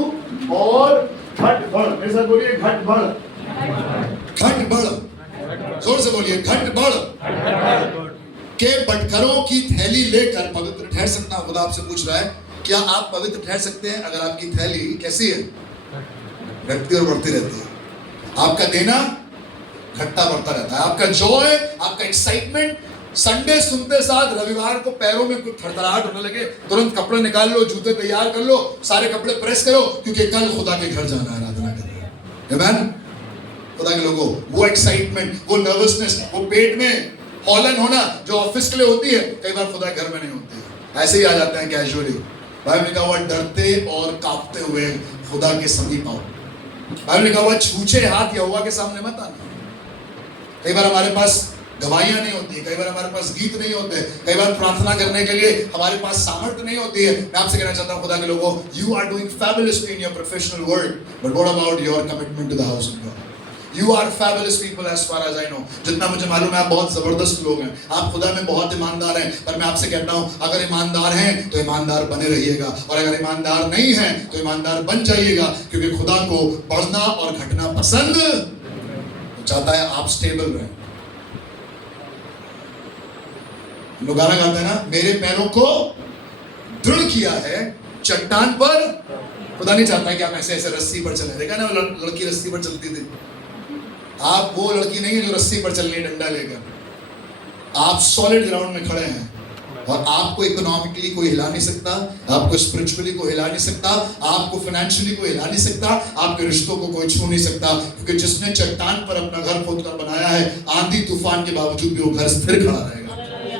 और घट बढ़, मेरे साथ बोलिए घट बढ़, घट बढ़, जोर से बोलिए घट बढ़ के बटखरों की थैली लेकर पवित्र ठहर सकता हूं। खुदा आपसे पूछ रहा है, क्या आप पवित्र ठहर सकते हैं अगर आपकी थैली कैसी है? घटती और बढ़ती रहती है। आपका देना घटता बढ़ता रहता है, आपका जॉय, आपका एक्साइटमेंट, संडे सुनते साथ रविवार को पैरों में कुछ थरथराहट होने लगे, तुरंत कपड़े निकाल लो, जूते तैयार कर लो, सारे कपड़े प्रेस करो, क्योंकि कल खुदा के घर जाना है, आराधना करना है। आमीन। खुदा के लोगों, वो एक्साइटमेंट, वो नर्वसनेस, वो पेट में हॉलन होना जो ऑफिस के लिए होती है, कई बार खुदा घर में नहीं होती है, ऐसे ही आ जाते हैं कैजुअली। बाइबल में कहा हुआ डरते और कांपते हुए खुदा के समीप आओ। बाइबल में कहा हुआ छूछे हाथ यहोवा के सामने मत आना। कई बार हमारे पास गवाहियां नहीं होती, कई बार हमारे पास गीत नहीं होते, कई बार प्रार्थना करने के लिए हमारे पास सामर्थ्य नहीं होती है। मैं आपसे कहना चाहता हूं खुदा के लोगों, you are doing fabulously in your professional world, but what about your commitment to the house of God? You are fabulous people as far as I know. जितना मुझे मालूम है आप बहुत जबरदस्त लोग हैं, आप खुदा में बहुत ईमानदार हैं, पर मैं आपसे कहता हूँ अगर ईमानदार हैं तो ईमानदार बने रहिएगा, और अगर ईमानदार नहीं हैं तो ईमानदार बन जाइएगा, क्योंकि खुदा को बढ़ना और घटना पसंद चाहता है, आप स्टेबल रहें। लोग गाना गाते हैं ना, मेरे पैरों को दृढ़ किया है चट्टान पर। खुदा नहीं चाहता है कि आप ऐसे ऐसे रस्सी पर चले। देखा ना वो लड़की रस्सी पर चलती थी, आप वो लड़की नहीं है जो रस्सी पर चलनी डंडा लेकर। आप सॉलिड ग्राउंड में खड़े हैं, और आपको इकोनॉमिकली कोई हिला नहीं सकता, आपको स्पिरिचुअली कोई हिला नहीं सकता, आपको फाइनेंशियली कोई हिला नहीं सकता, आपके रिश्तों को कोई छू नहीं सकता, क्योंकि जिसने चट्टान पर अपना घर खोदकर बनाया है, आंधी तूफान के बावजूद भी वो घर स्थिर खड़ा रहेगा।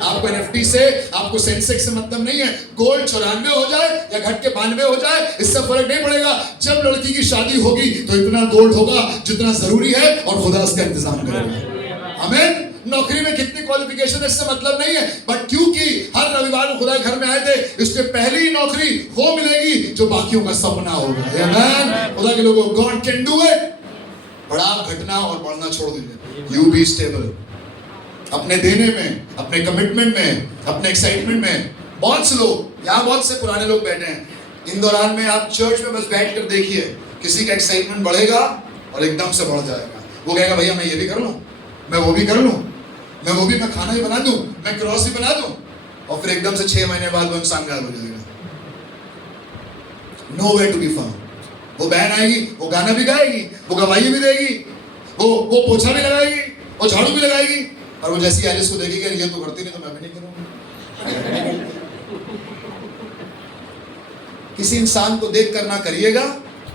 आपको एनएफटी से, आपको सेंसेक्स से मतलब नहीं है, गोल्ड 94 हो जाए या घट के 92 हो जाए, इससे फर्क नहीं पड़ेगा। जब लड़की की शादी होगी तो इतना गोल्ड होगा जितना जरूरी है, और खुदा उसका इंतजाम करेगा। आमीन। नौकरी में कितनी क्वालिफिकेशन इससे मतलब नहीं है, बट क्योंकि हर रविवार को खुदा घर में आए थे, इसलिए पहली नौकरी वो मिलेगी जो बाकियों का सपना होगा। आमीन। खुदा के लोगों, गॉड कैन डू इट। बड़ा घटना और बढ़ना छोड़ दीजिए, यू बी स्टेबल अपने देने में, अपने कमिटमेंट में, अपने एक्साइटमेंट में। बहुत से लोग यहाँ, बहुत से पुराने लोग बैठे हैं, इन दौरान में आप चर्च में बस बैठ कर देखिए, किसी का एक्साइटमेंट बढ़ेगा और एकदम से बढ़ जाएगा। वो कहेगा भैया मैं ये भी कर लूँ, मैं वो भी कर लूँ, मैं खाना भी बना दूँ, मैं क्रॉस भी बना दूँ, और फिर एकदम से 6 महीने बाद वो इंसान गायब हो जाएगा। No way to be found. वो बहन आएगी, वो गाना भी गाएगी, वो गवाही भी देगी, वो पोछा भी लगाएगी, वो झाड़ू भी लगाएगी, और वो जैसी एलिस को देखेगी, ये तो करती नहीं तो मैं भी नहीं करूंगा। किसी इंसान को देख कर ना करिएगा,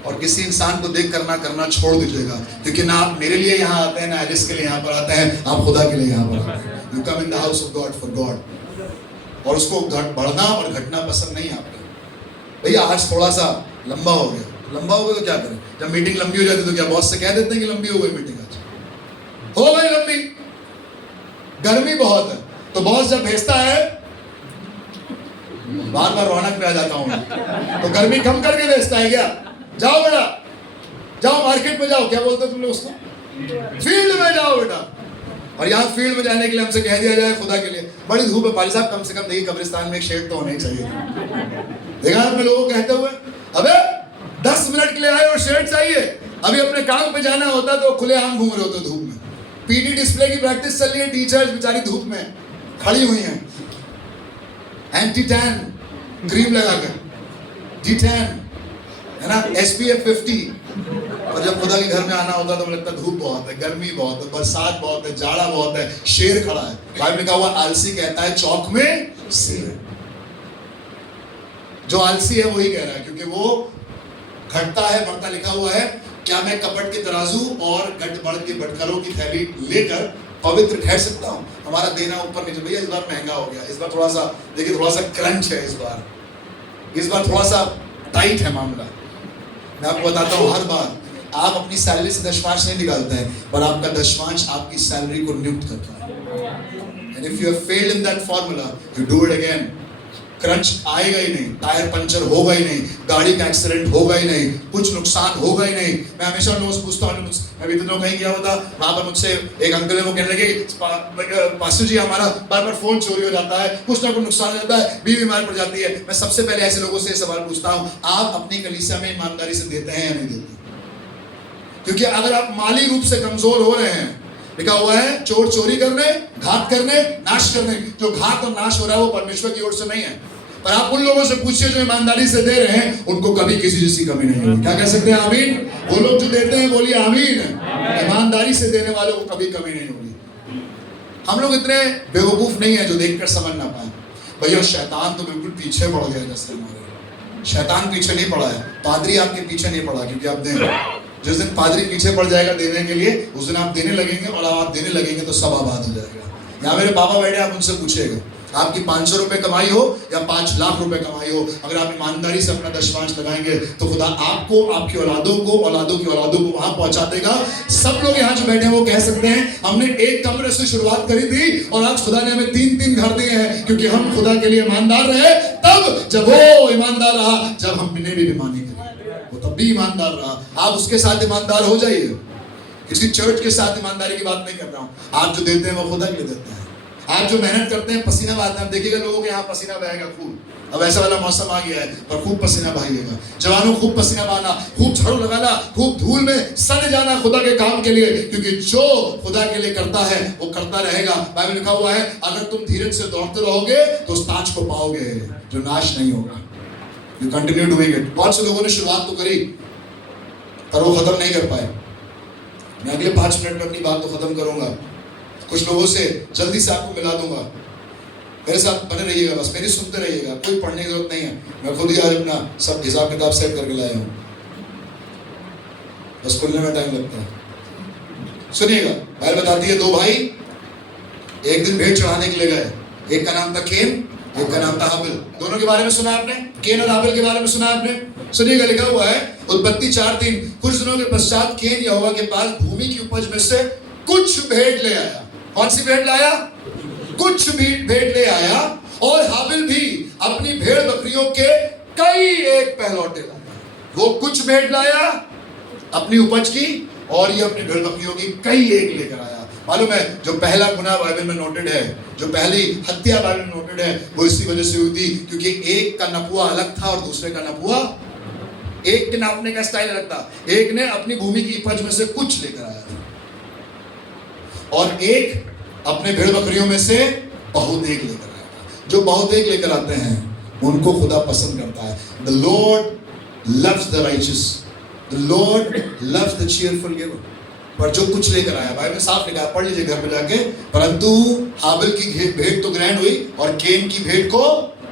और किसी इंसान को देख कर ना करना छोड़ दीजिएगा, क्योंकि ना आप मेरे लिए यहाँ आते हैं, ना एलिस के लिए यहाँ पर आते हैं, आप खुदा के लिए यहाँ पर आते हैं। You come in the house of God for God. और उसको बढ़ना और घटना पसंद नहीं आपको। भैया आज थोड़ा सा लंबा हो गया, लंबा हो गया तो क्या करें? जब मीटिंग लंबी हो जाती है तो क्या बॉस से कह देते हैं कि लंबी हो गई मीटिंग, आज हो गई लंबी, गर्मी बहुत है, तो बॉस जब भेजता है, बार बार रौनक पे आ जाता हूं, तो गर्मी कम करके भेजता है क्या? जाओ बेटा, जाओ मार्केट में जाओ, क्या बोलते तुम लोग उसको, फील्ड में जाओ बेटा। और यहाँ फील्ड में जाने के लिए हमसे कह दिया जाए खुदा के लिए बड़ी धूप है, भाई साहब कम से कम देखिए कब्रिस्तान में एक शेड तो होना ही चाहिए। देखा आपने लोगों को कहते हुए, अबे 10 मिनट के लिए आए और शेड चाहिए, अभी अपने काम पे जाना होता तो खुलेआम घूम रहे होते धूप में। पीटी डिस्प्ले की प्रैक्टिस चल रही है, टीचर्स बेचारी धूप में खड़ी हुई हैं, एंटी टैन क्रीम लगाकर, D10 है ना, SPF 50। और जब खुदा के घर में आना होता तो मुझे लगता धूप बहुत है, गर्मी बहुत है, बरसात बहुत है, जाड़ा बहुत है, शेर खड़ा है। बाइबल में कहा हुआ आलसी कहता है चौक में सिर। जो आलसी है वही कह रहा है, क्योंकि वो घटता है बढ़ता लिखा हुआ है, क्या मैं कपट के तराजू और घट बढ़ के बटखरों की थैली लेकर पवित्र ठहर सकता हूँ? हमारा देना ऊपर नीचे। भैया इस बार महंगा हो गया, इस बार थोड़ा सा देखिए, थोड़ा सा क्रंच है, इस बार थोड़ा सा टाइट है मामला। मैं आपको बताता हूँ, हर बार आप अपनी सैलरी से दशमांश नहीं निकालते हैं, पर आपका दशमांश आपकी सैलरी को नियुक्त करता है। And if you have failed in that formula, you do it again. Crunch आएगा ही नहीं, टायर पंचर होगा ही नहीं, गाड़ी का एक्सीडेंट होगा ही नहीं, कुछ नुकसान होगा ही नहीं। मैं हमेशा लोगों से पूछता हूँ, मैं भी तो कहीं गया हुआ था, वहां पर मुझसे एक अंकल है, वो कहने लगे पास्टर जी हमारा बार बार फोन चोरी हो जाता है, कुछ ना कुछ नुकसान हो जाता है, बीवी बीमार पड़ जाती है। मैं सबसे पहले ऐसे लोगों से सवाल पूछता हूँ, आप अपनी कलीसिया में ईमानदारी से देते हैं या नहीं देते? क्योंकि अगर आप माली रूप से कमजोर हो रहे हैं, लिखा हुआ है चोर चोरी करने, घात करने, नाश करने, जो घात और नाश हो रहा है वो परमेश्वर की ओर से नहीं है। पर आप उन लोगों से पूछिए जो ईमानदारी से दे रहे हैं, उनको कभी किसी चीज की कमी नहीं होगी। क्या कह सकते हैं? आमीन। वो लोग जो देते हैं बोलिए आमीन। ईमानदारी से देने वालों को कभी कमी नहीं होगी। हम लोग इतने बेवकूफ नहीं है जो देखकर समझ ना पाए। भैया शैतान तो बिल्कुल पीछे पड़ गया, जैसे हमारे शैतान पीछे नहीं पड़ा है, पादरी आपके पीछे नहीं पड़ा, क्योंकि आप दें। जिस दिन पादरी पीछे पड़ जाएगा देने के लिए, उस दिन आप देने लगेंगे, और आप देने लगेंगे तो सब आबाद हो जाएगा। यहाँ मेरे पापा बैठे, आप उनसे पूछेगा, आपकी 500 रुपए कमाई हो या 5 लाख रुपए कमाई हो, अगर आप ईमानदारी से अपना दशमांश लगाएंगे तो खुदा आपको, आपकी औलादों को, औलादों की औलादों को वहां पहुंचा देगा। सब लोग यहाँ जो बैठे हैं वो कह सकते हैं हमने एक कमरे से शुरुआत करी थी और आज खुदा ने हमें 3-3 घर दिए हैं, क्योंकि हम खुदा के लिए ईमानदार रहे। तब जब वो ईमानदार रहा, जब हमने भी बेईमानी करी, वो तब भी ईमानदार रहा। आप उसके साथ ईमानदार हो जाइए। किसी चर्च के साथ ईमानदारी की बात नहीं कर रहा हूँ। आप जो देते हैं वो खुदा के लिए देते हैं। आप जो मेहनत करते हैं, पसीना बहाते हैं, देखिएगा लोगों के यहाँ पसीना बहेगा खूब। अब ऐसा वाला मौसम आ गया है, पर खूब पसीना बहाइएगा। जवानों खूब पसीना बहाना, खूब झाड़ू लगाना, खूब धूल में सड़ जाना खुदा के काम के लिए, क्योंकि जो खुदा के लिए करता है वो करता रहेगा। बाइबल लिखा हुआ है, अगर तुम धीरज से दौड़ते रहोगे तो उस ताज को पाओगे जो नाश नहीं होगा। You continue doing it। बहुत से लोगों ने शुरुआत तो करी पर वो खत्म नहीं कर पाए। मैं अगले 5 मिनट में अपनी बात तो खत्म करूंगा। कुछ लोगों से जल्दी से आपको मिला दूंगा। मेरे साथ बने रहिएगा, बस मेरी सुनते रहिएगा, कोई पढ़ने की जरूरत नहीं है। मैं खुद ही आज अपना सब हिसाब किताब सेट करके लाया हूँ, बस खुलने में टाइम लगता है। सुनिएगा, बाइबल बताती है 2 भाई एक दिन भेंट चढ़ाने के लिए गए। एक का नाम था केन, एक का नाम था हाबिल। दोनों के बारे में सुना आपने? केन और हाबिल के बारे में सुना आपने? सुनिएगा, लिखा हुआ है उत्पत्ति 4:3, कुछ दिनों के पश्चात केन यहोवा के पास भूमि की उपज में से कुछ भेंट ले आया। कौन सी भेंट लाया? कुछ भी भेंट ले आया। और हाबिल भी अपनी भेड़ बकरियों के कई एक पहलौठे लाया। वो कुछ भेंट लाया अपनी उपज की, और ये अपनी भेड़ बकरियों की कई एक लेकर आया। मालूम है, जो पहला गुनाह बाइबल में नोटेड है, जो पहली हत्या बाइबल में नोटेड है, वो इसी वजह से हुई थी क्योंकि एक का नपुआ अलग था और दूसरे का नपुआ, एक के नापने का स्टाइल अलग था। एक ने अपनी भूमि की उपज में से कुछ लेकर आया था और एक अपने भेड़ बकरियों में से बहुत एक लेकर आया था। जो बहुत एक लेकर आते हैं उनको खुदा पसंद करता है। The Lord loves the righteous, the Lord loves the cheerful giver। पर जो कुछ लेकर आया, बाइबल में साफ लिखा है, पढ़ लीजिए घर पे जाके, परंतु हाबिल की भेंट तो ग्रहण हुई और केन की भेंट को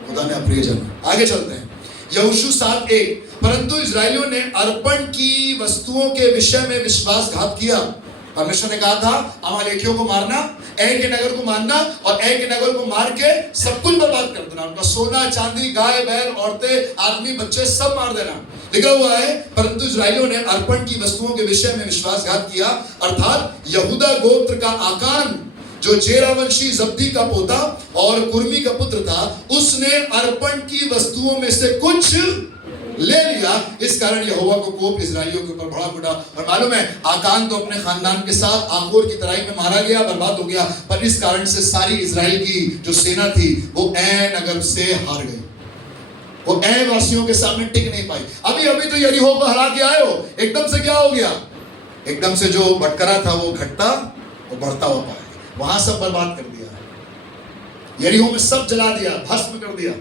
खुदा ने अप्रिय जाना। आगे चलते हैं, यहोशू 7:1, परंतु इजरायलियों ने अर्पण की वस्तुओं के विषय में विश्वासघात किया। परमेश्वर ने कहा था अमालेकियों को मारना, ए के नगर को मारना, और ए के नगर को मार के सब कुछ बर्बाद कर देना, उनका सोना चांदी, गाय बैल, औरतें, आदमी, बच्चे सब मार देना। लिखा हुआ है, परंतु इजरायलियों ने अर्पण की वस्तुओं के विषय में विश्वासघात किया, अर्थात यहूदा गोत्र का आकान जो जेरा वंशी जब्दी का पोता और कुर्मी का पुत्र था, उसने अर्पण की वस्तुओं में से कुछ ले लिया। इस कारण यहोवा को कोप इजराइलियों के ऊपर बड़ा फूटा। और मालूम है, आकान तो अपने खानदान के साथ आकोर की तराई में मारा गया, बर्बाद हो गया, पर इस कारण से सारी इजराइल की जो सेना थी वो ए नगर से हार गई। वो ए वासियों के सामने टिक नहीं पाई। अभी तो यरीहो को हरा के आए हो, एकदम से क्या हो गया? एकदम से जो बटकरा था वो घटता वो बढ़ता हुआ पाया, वहां सब बर्बाद कर दिया, यरीहो में सब जला दिया, भस्म कर दिया।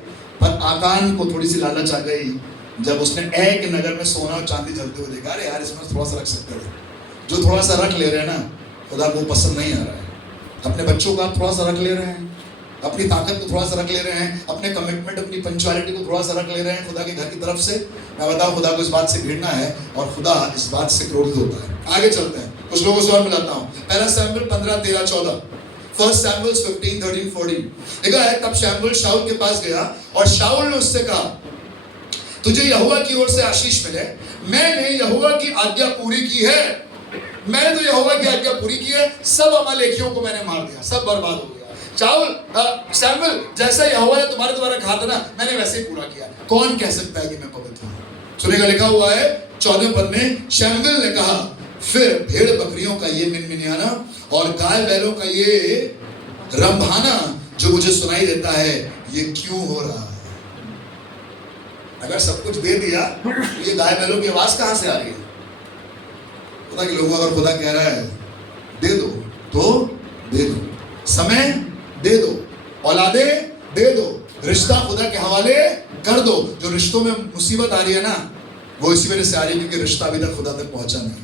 पर आकान को थोड़ी सी लालच आ गई जब उसने ए के नगर में सोना और चांदी जलते हुए देखा। अरे यार, इसमें थोड़ा सा रख सकते थे। जो थोड़ा सा रख ले रहे हैं ना, खुदा को पसंद नहीं आ रहा है। अपने बच्चों का थोड़ा सा रख ले रहे हैं, अपनी ताकत को थोड़ा सा रख ले रहे हैं, अपने कमिटमेंट, अपनी पंक्चुअलिटी को थोड़ा सा रख ले रहे हैं खुदा के घर की तरफ से। मैं बताऊं, खुदा को इस बात से घृणा है और खुदा इस बात से क्रोधित होता है। आगे चलते हैं, कुछ लोगों से और मिलाता हूं। पहला शमूएल 15-13-14, फर्स्ट शमूएल 15-13-14 लिखा है, तब शमूएल शाऊल के पास गया और शाऊल ने उससे कहा, तुझे यहोवा की ओर से आशीष मिले। मैंने यहोवा की आज्ञा पूरी की है, मैंने तो यहोवा की आज्ञा पूरी की है। सब अमालेकियों को मैंने मार दिया, सब बर्बाद हो गया। शाऊल सैमुअल, जैसा यहोवा ने तुम्हारे द्वारा कहा था ना, मैंने वैसे ही पूरा किया। कौन कह सकता है कि मैं पवित्र हूँ? सुनेगा, लिखा हुआ है 14वें पद में, शमूएल ने कहा, फिर भेड़ बकरियों का ये मिनमिनाना और गाय बैलों का ये रंभाना जो मुझे सुनाई देता है, ये क्यों हो रहा है? अगर सब कुछ दे दिया तो ये गाय बैलों की आवाज कहां से आ रही है? खुदा के लोगों, अगर खुदा कह रहा है दे दो तो दे दो, समय दे दो, औलादे दे दो, रिश्ता खुदा के हवाले कर दो। जो रिश्तों में मुसीबत आ रही है ना, वो इसी वजह से आ रही है क्योंकि रिश्ता अभी तक खुदा तक पहुंचा नहीं।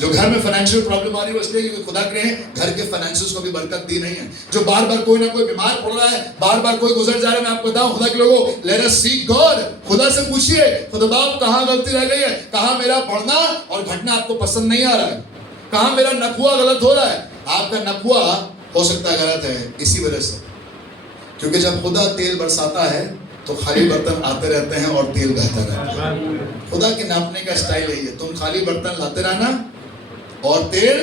जो घर में फाइनेंशियल प्रॉब्लम आ रही है, इसलिए क्योंकि खुदा ने घर के फाइनेंशियल्स को भी बरकत दी नहीं है। जो बार बार कोई ना कोई बीमार पड़ रहा है, बार बार कोई गुजर जा रहा है, मैं आपको बताऊं खुदा के लोगों, लेट अस सीक गॉड। खुदा से पूछिए, खुदा बाप कहां गलती रह गई है, कहां मेरा बढ़ना और घटना आपको पसंद नहीं आ रहा है, कहां मेरा नखुआ गलत हो रहा है। आपका नखुआ हो सकता है गलत है इसी वजह से, क्योंकि जब खुदा तेल बरसाता है तो खाली बर्तन आते रहते हैं और तेल बहता रहता है। खुदा के नापने का स्टाइल यही है, तुम खाली बर्तन लाते रहना और तेल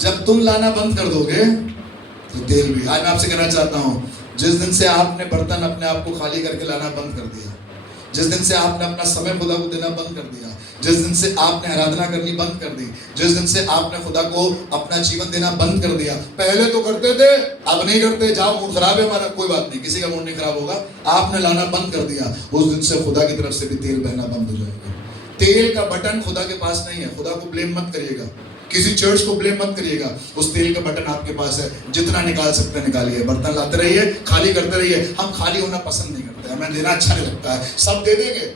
जब तुम लाना बंद कर दोगे तो तेल भी। आज मैं आपसे कहना चाहता हूं, जिस दिन से आपने बर्तन अपने आप को खाली करके लाना बंद कर दिया, जिस दिन से आपने अपना समय खुदा को देना बंद कर दिया, जिस दिन से आपने आराधना करनी बंद कर दी, जिस दिन से आपने खुदा को अपना जीवन देना बंद कर दिया, पहले तो करते थे अब नहीं करते, जाओ मूड खराब है हमारा, कोई बात नहीं, किसी का मूड नहीं खराब होगा, आपने लाना बंद कर दिया, उस दिन से खुदा की तरफ से भी तेल बहना बंद हो जाएगा। तेल का बटन खुदा के पास नहीं है। खुदा को ब्लेम मत करिएगा, किसी चर्च को ब्लेम मत करिएगा, उस तेल का बटन आपके पास है, जितना निकाल सकते हैं निकालिए, बर्तन लाते रहिए, खाली करते रहिए। हम खाली होना पसंद नहीं करते, हमें देना अच्छा नहीं लगता है। सब दे देंगे,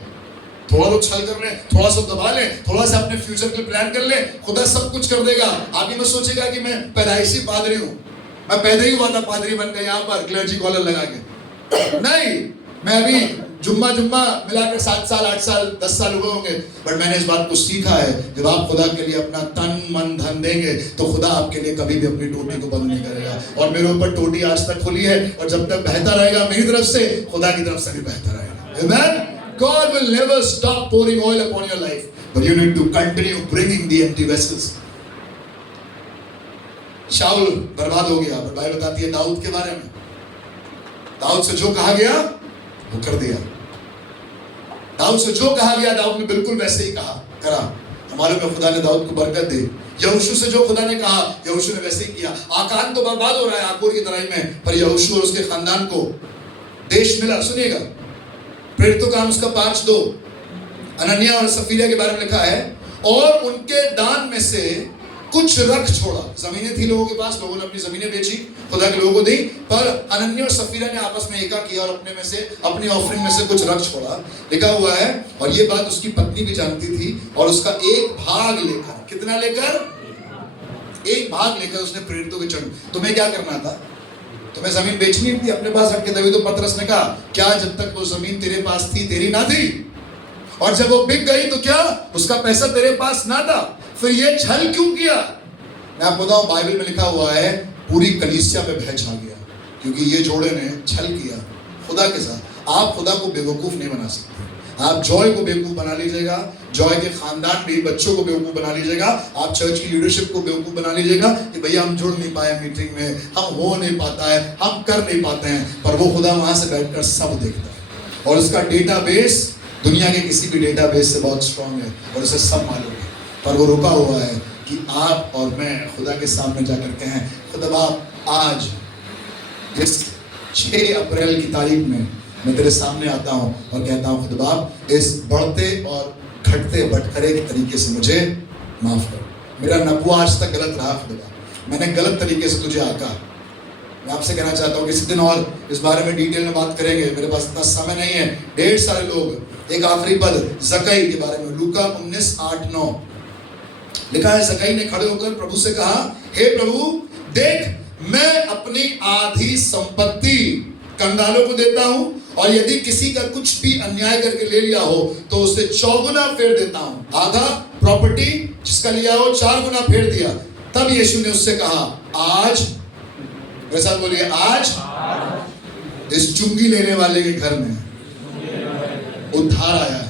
थोड़ा तो छल कर लें, थोड़ा सा दबा लें, थोड़ा सा अपने फ्यूचर के प्लान कर लें, खुदा सब कुछ कर देगा। आप ही में सोचेगा कि मैं पैदाइशी पादरी हूँ, मैं पैदा ही हुआ था पादरी बनकर यहाँ पर क्लर्जी कॉलर लगा के, नहीं, मैं अभी जुम्मा मिलाकर 7 साल 8 साल 10 साल हुए होंगे, बट मैंने इस बात को सीखा है, जब आप खुदा के लिए अपना तन मन धन देंगे तो खुदा आपके लिए कभी भी अपनी टोटी को बंद नहीं करेगा। और मेरे ऊपर टोटी आज तक खुली है और जब तक बहता रहेगा मेरी तरफ से, खुदा की तरफ से भी बहता रहेगा। आमेन। God will never stop pouring oil upon your life, but you need to continue bringing the empty vessels. शाऊल बर्बाद हो गया, पर बाइबल बताती है दाऊद के बारे में, दाऊद से जो कहा गया वो कर दिया। दाऊद से जो कहा गया दाऊद ने बिल्कुल वैसे ही करा। हमारे में खुदा ने दाऊद को बरकत दी। यहोशू से जो खुदा ने कहा यहोशू ने वैसे ही किया। आकान तो बर्बाद हो रहा है आकोर की तराई में, पर यहोशू और उसके खानदान को देश मिला। सुनिएगा, प्रेरितों का काम उसका 5:2 अनन्या और सफीरा के बारे में लिखा है, और उनके दान में से कुछ रख छोड़ा। जमीनें थी लोगों के पास, लोगों ने अपनी जमीनें बेची, खुदा के लोगों को दी, पर अनन्या और सफीरा ने आपस में एका किया और अपने में से, अपनी ऑफरिंग में से कुछ रख छोड़ा। लिखा हुआ है, और ये बात उसकी पत्नी भी जानती थी, और उसका एक भाग लेकर, कितना लेकर? एक भाग लेकर उसने प्रेरितों के चढ़। तुम्हें क्या करना था? तुम्हें जमीन बेचनी थी अपने पास रख के, तभी तो पतरस ने कहा, क्या जब तक वो जमीन तेरे पास थी तेरी ना थी? और जब वो बिक गई तो क्या उसका पैसा तेरे पास ना था? फिर ये छल क्यों किया? मैं आपको बताऊं, बाइबल में लिखा हुआ है पूरी कलीसिया पे भय छा गया, क्योंकि ये जोड़े ने छल किया खुदा के साथ। आप खुदा को बेवकूफ नहीं बना सकते। आप जॉय को बेवकूफ बना लीजिएगा, जॉय के खानदान भी बच्चों को बेवकूफ बना लीजिएगा, आप चर्च की लीडरशिप को बेवकूफ बना लीजिएगा कि भैया हम जुड़ नहीं पाए मीटिंग में, हम हो नहीं पाता है, हम कर नहीं पाते हैं, पर वो खुदा वहां से बैठकर सब देखता है और उसका डेटाबेस दुनिया के किसी भी डेटाबेस से बहुत स्ट्रांग है और उसे सब मालूम है। पर वो रुका हुआ है कि आप और मैं खुदा के सामने जाकर कहें, खुदा बाप आज इस 6 अप्रैल की तारीख में मैं तेरे सामने आता हूं और कहता हूं, खुदा बाप इस बढ़ते और घटते बटखरे के तरीके से मुझे माफ कर। मेरा नबुआ आज तक गलत रहा खुदा बाप, मैंने गलत तरीके से तुझे आका। मैं आपसे कहना चाहता हूँ किसी दिन और इस बारे में डिटेल में बात करेंगे, मेरे पास इतना समय नहीं है। ढेर सारे लोग, एक आखिरी पद जकई के बारे में, लूका 19:8-9 लिखा है, जकई ने खड़े होकर प्रभु से कहा, हे प्रभु देख मैं अपनी आधी संपत्ति कंगालों को देता हूं, और यदि किसी का कुछ भी अन्याय करके ले लिया हो तो उसे 4 गुना फेर देता हूं। आधा प्रॉपर्टी जिसका लिया हो 4 गुना फेर दिया। तब यीशु ने उससे कहा, आज, मेरे साथ बोलिए, इस चुंगी लेने वाले के घर में उद्धार आया है,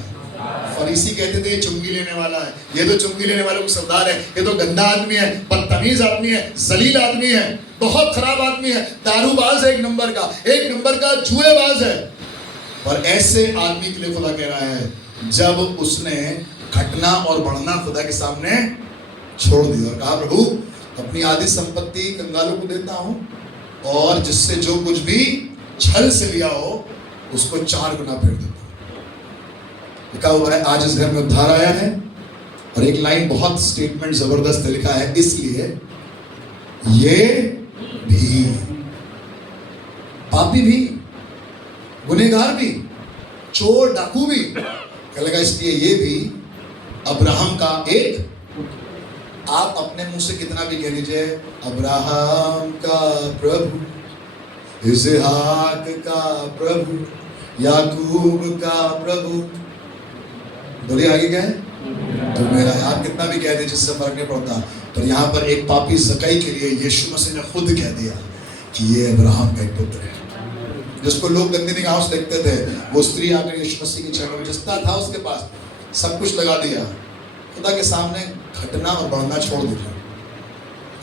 फरीसी कहते थे ये चुंगी लेने वाला है, ये तो चुंगी लेने वालों को सरदार है, ये तो गंदा आदमी है, बदतमीज आदमी है, जलील आदमी है, बहुत खराब आदमी है, दारूबाज है, एक नंबर का जुएबाज है। और ऐसे आदमी के लिए खुदा कह रहा है जब उसने घटना और बढ़ना खुदा के सामने छोड़ दिया और कहा प्रभु अपनी आधी संपत्ति कंगालों को देता हूं और जिससे जो कुछ भी छल से लिया हो उसको 4 गुना फेर देता हूं। लिखा हुआ है आज इस घर में उद्धार आया है। और एक लाइन बहुत स्टेटमेंट जबरदस्त लिखा है, इसलिए ये भी पापी भी, गुनहगार भी, चोर डाकू भी, क्या लगा इसलिए ये भी अब्राहम का एक, आप अपने मुंह से कितना भी कह लीजिए अब्राहम का प्रभु, इसहाक का प्रभु, याकूब का प्रभु, बोलिए आगे क्या है तो मेरा है। आप कितना भी कह दीजिए इससे फर्क नहीं पड़ता, पर यहाँ पर एक पापी ज़कई के लिए यीशु मसीह ने खुद कह दिया कि ये अब्राहम का एक पुत्र है। जिसको लोग गंदी निगाहों से देखते थे, वो स्त्री आकर यीशु मसीह की चरणों में जितना था उसके पास सब कुछ लगा दिया, खुदा के सामने घटना और बढ़ना छोड़ दिया।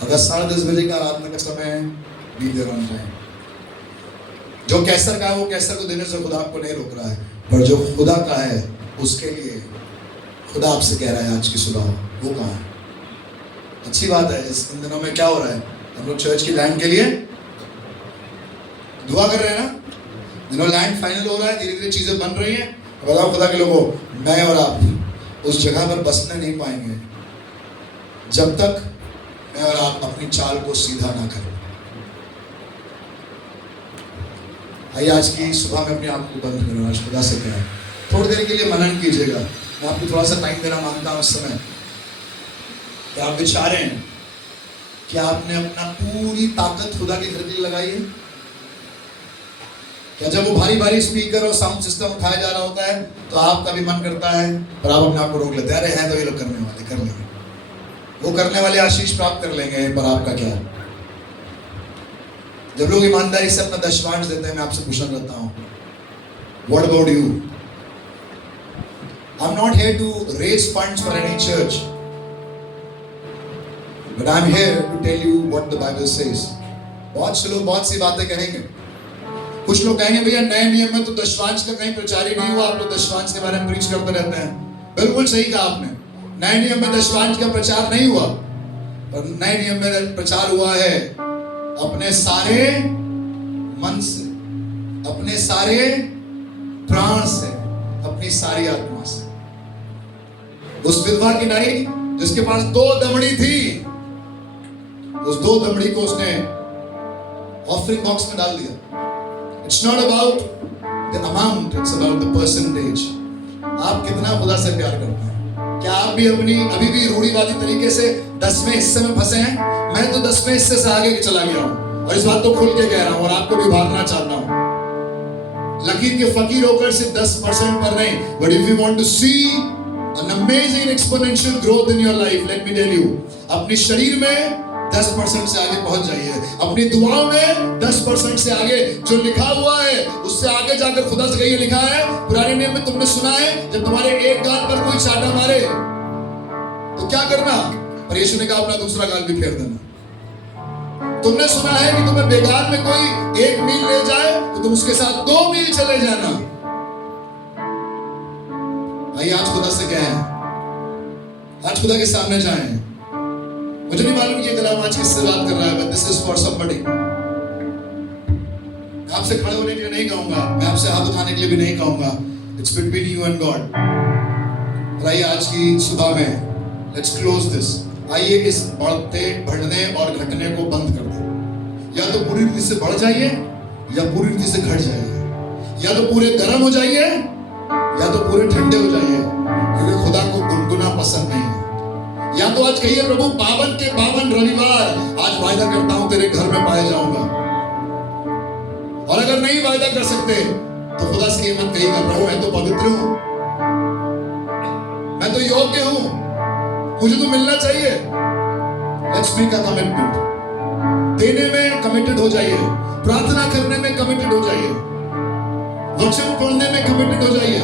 अगर 10:30 बजे का आराधना का समय भी दे रहा है, जो कैसर का है वो कैसर को देने से खुदा आपको नहीं रोक रहा है, पर जो खुदा का है उसके लिए खुदा आपसे कह रहा है आज की सुबह वो कहाँ है। अच्छी बात है। इन दिनों में क्या हो रहा है, हम लोग चर्च की लैंड के लिए दुआ कर रहे हैं ना, दिनों लैंड फाइनल हो रहा है, धीरे धीरे चीजें बन रही हैं। बताओ खुदा के लोगों, मैं और आप उस जगह पर बसने नहीं पाएंगे जब तक मैं और आप अपनी चाल को सीधा ना करें। आइए आज की सुबह में अपनी आंख को बंद करो, आज खुदा से कहें, थोड़ी देर के लिए मनन कीजिएगा। मैं आपको थोड़ा सा टाइम देना मांगता हूँ इस समय कि आप विचारें कि आपने अपना पूरी ताकत खुदा के घर के लिए लगाई है क्या? जब वो भारी भारी स्पीकर और साउंड सिस्टम उठाया जा रहा होता है तो आपका भी मन करता है, पर आप अपने आप को रोक लेते हैं, अरे हैं तो ये लोग करने वाले, कर लेंगे, वो करने वाले आशीष प्राप्त कर लेंगे, पर आपका क्या? जब लोग ईमानदारी से अपना दशवांश देते हैं, मैं आपसे पूछना चाहता हूँ, what about you? I'm not here to raise funds for any church, but I'm here to tell you what the Bible says. बहुत से लोग बहुत सी बातें कहेंगे। कुछ लोग कहेंगे भैया नए नियम में तो दशवांश का कहीं प्रचार ही नहीं हुआ, आप तो दशवांश के बारे में प्रीच करते रहते हैं। बिल्कुल सही कहा आपने, नए नियम में दशवांश का प्रचार नहीं हुआ, पर नए नियम में प्रचार हुआ है अपने सारे मन से, अपने सारे प्राण से, अपनी सारी आत्मा से। उस विधवा की नारी जिसके पास 2 दमड़ी थी, उस 2 दमड़ी को उसने ऑफरिंग बॉक्स में डाल दिया। It's not about the amount, it's about the percentage. आप कितना खुदा से प्यार करते हैं? क्या आप भी अभी भी रूढ़िवादी तरीके से 10वें हिस्से में फंसे हैं? मैं तो 10वें हिस्से से आगे चला गया हूँ और इस बात तो खुल के कह रहा हूँ और आपको भी उभारना चाहता हूँ। लकीर के फकीर होकर सिर्फ 10% पर नहीं, but if you want to see an amazing exponential growth in your life, let me tell you, अपनी शरीर में 10% से आगे पहुंच जाइए, अपनी दुआओं में 10% से आगे, जो लिखा हुआ है उससे आगे जाकर खुदा से कहिए। लिखा है पुराने नियम में, तुमने सुना है जब तुम्हारे एक गाल पर कोई चाटा मारे तो क्या करना, पर यीशु ने कहा अपना दूसरा गाल भी फेर देना। तुमने सुना है कि तुम्हें बेगार में कोई 1 मील ले जाए तो तुम उसके साथ 2 मील चले जाना। आइए आज खुदा से कहें, आज खुदा के सामने जाएं। मुझे नहीं मालूम ये कलाम आज किससे बात कर रहा है, but this is for somebody। मैं आपसे खड़े होने के लिए नहीं कहूंगा, मैं आपसे हाथ उठाने के लिए भी नहीं कहूंगा, it's between you and God। और आइए आज की सुबह में let's close this। आइए इस बढ़ने और घटने को बंद कर दें। या तो पूरी रीति से बढ़ जाइए या पूरी रीति से घट जाइए, या तो पूरे गर्म हो जाइए या तो पूरे ठंडे हो जाइए, क्योंकि खुदा को गुनगुना पसंद नहीं है। या तो आज कहिए प्रभु 52 के 52 रविवार आज वायदा करता हूं तेरे घर में पाया जाऊंगा। और अगर नहीं वायदा कर सकते तो खुदा से ये मत कहिएगा प्रभु मैं तो पवित्र हूं, मैं तो योग्य हूं, मुझे तो मिलना चाहिए। Let's make a commitment. देने में कमिटेड हो जाइए, प्रार्थना करने में कमिटेड हो जाइए, वचन पढ़ने में कमिटेड हो जाइए,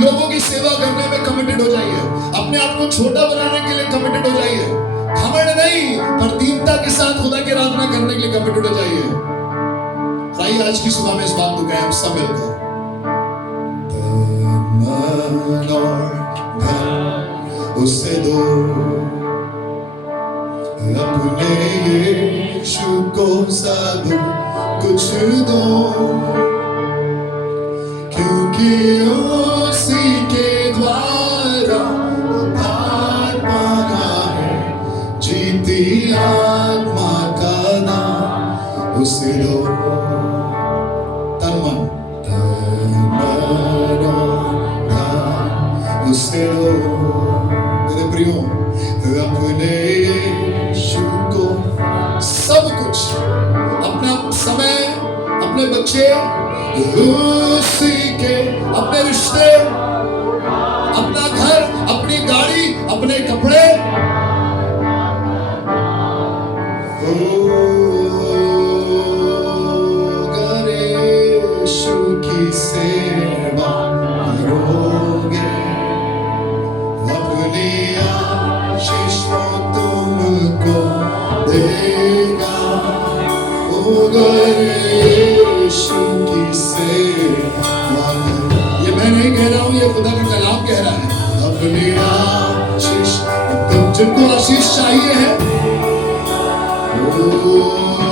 लोगों की सेवा करने में कमिटेड हो जाइए, अपने आप को छोटा बनाने के लिए कमिटेड हो जाइए, घमंड नहीं पर दीनता के साथ खुदा की आराधना करने के लिए कमिटेड हो जाइए। आइए आज की सुबह में इस बात को कहें हम सब मिलकर, उससे दो अपने यीशु को सब कुछ दो, क्योंकि उसी के द्वारा उद्धार पाना है, जीती आत्मा का नाम उसे दो। तन मन उसे दो मेरे प्रियो, अपने यीशु को सब कुछ, अपना समय, अपने बच्चे उसी के, अपने रिश्ते, अपना घर, अपनी गाड़ी, अपने कपड़े, अगर यीशु की सेवा करोगे, अपनी आशीष तुमको देगा। अगर यीशु की सेवा, ये मैं नहीं कह रहा हूं, ये खुदा का कलाम कह रहा है। अपनी आशीष, तुम जिनको आशीष चाहिए है,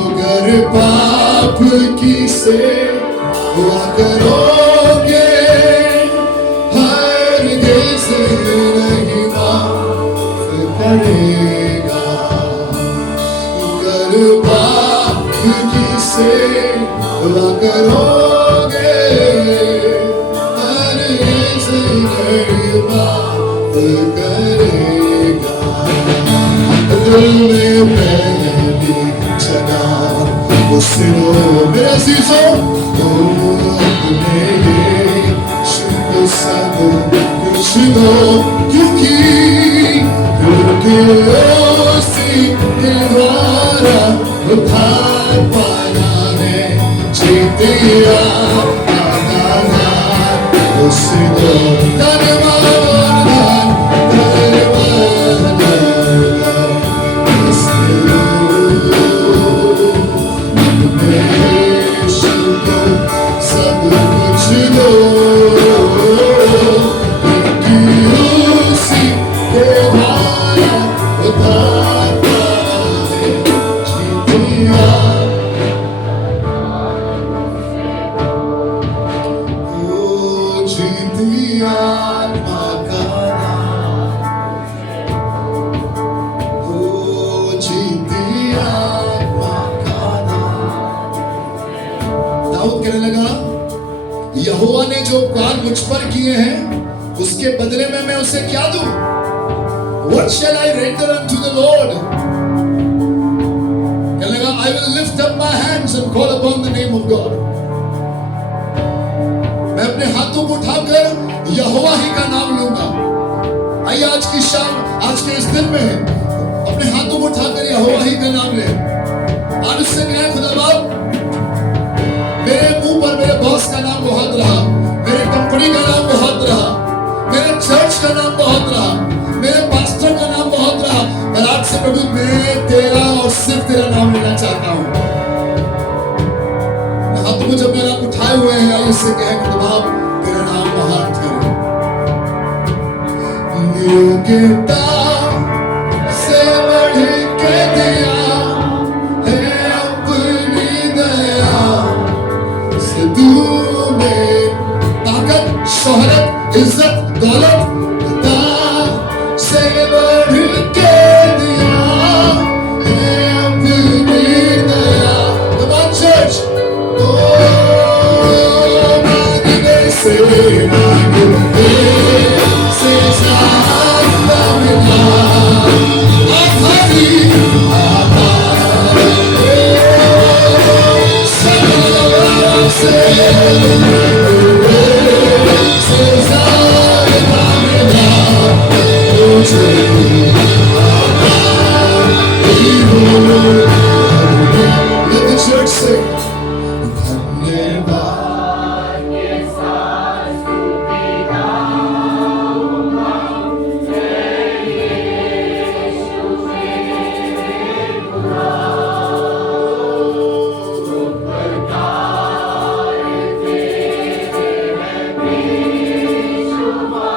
अगर पाप की सेवा करोगे, हरगिज़ नहीं माफ करेगा। अगर पाप की सेवा करोगे, हरगिज़ नहीं माफ करेगा। दिल में पहली जगह उसे दो मेरे अज़ीज़ों, अपने यीशु को सब कुछ दो, क्योंकि उसी के द्वारा उद्धार पाना है, जीते उसे दो। यहोवा ने जो उपकार मुझ पर किए हैं, उसके बदले में मैं उसे क्या दूं? What shall I render unto the Lord? कहने लगा, I will lift up my hands and call upon the name of God. मैं अपने हाथों को उठाकर यहोवा ही का नाम लूंगा। आइए आज की शाम, आज के इस दिन में अपने हाथों को उठाकर यहोवा ही का नाम ले। आज उससे कहें, खुदा बाप, मेरे मुंह पर मेरे बॉस का नाम बहुत रहा, मेरे कंपनी का नाम बहुत रहा, मेरे चर्च का नाम बहुत रहा, मेरे पास्टर का नाम बहुत रहा, पर आज से प्रभु मैं तेरा और सिर्फ तेरा नाम लेना चाहता हूं। हाथों को जब मेरा उठाए हुए हैं, आइए उससे कहें, खुदा बाप तेरा नाम महान करे। योग्यता से बढ़ के दिया है अपनी दया, तूने ताकत, शोहरत, इज्जत, दौलत से बढ़ के दिया है अपनी दया। Come on church, मांगने से ज्यादा मिला, आभारी से ज्यादा मिला मुझे।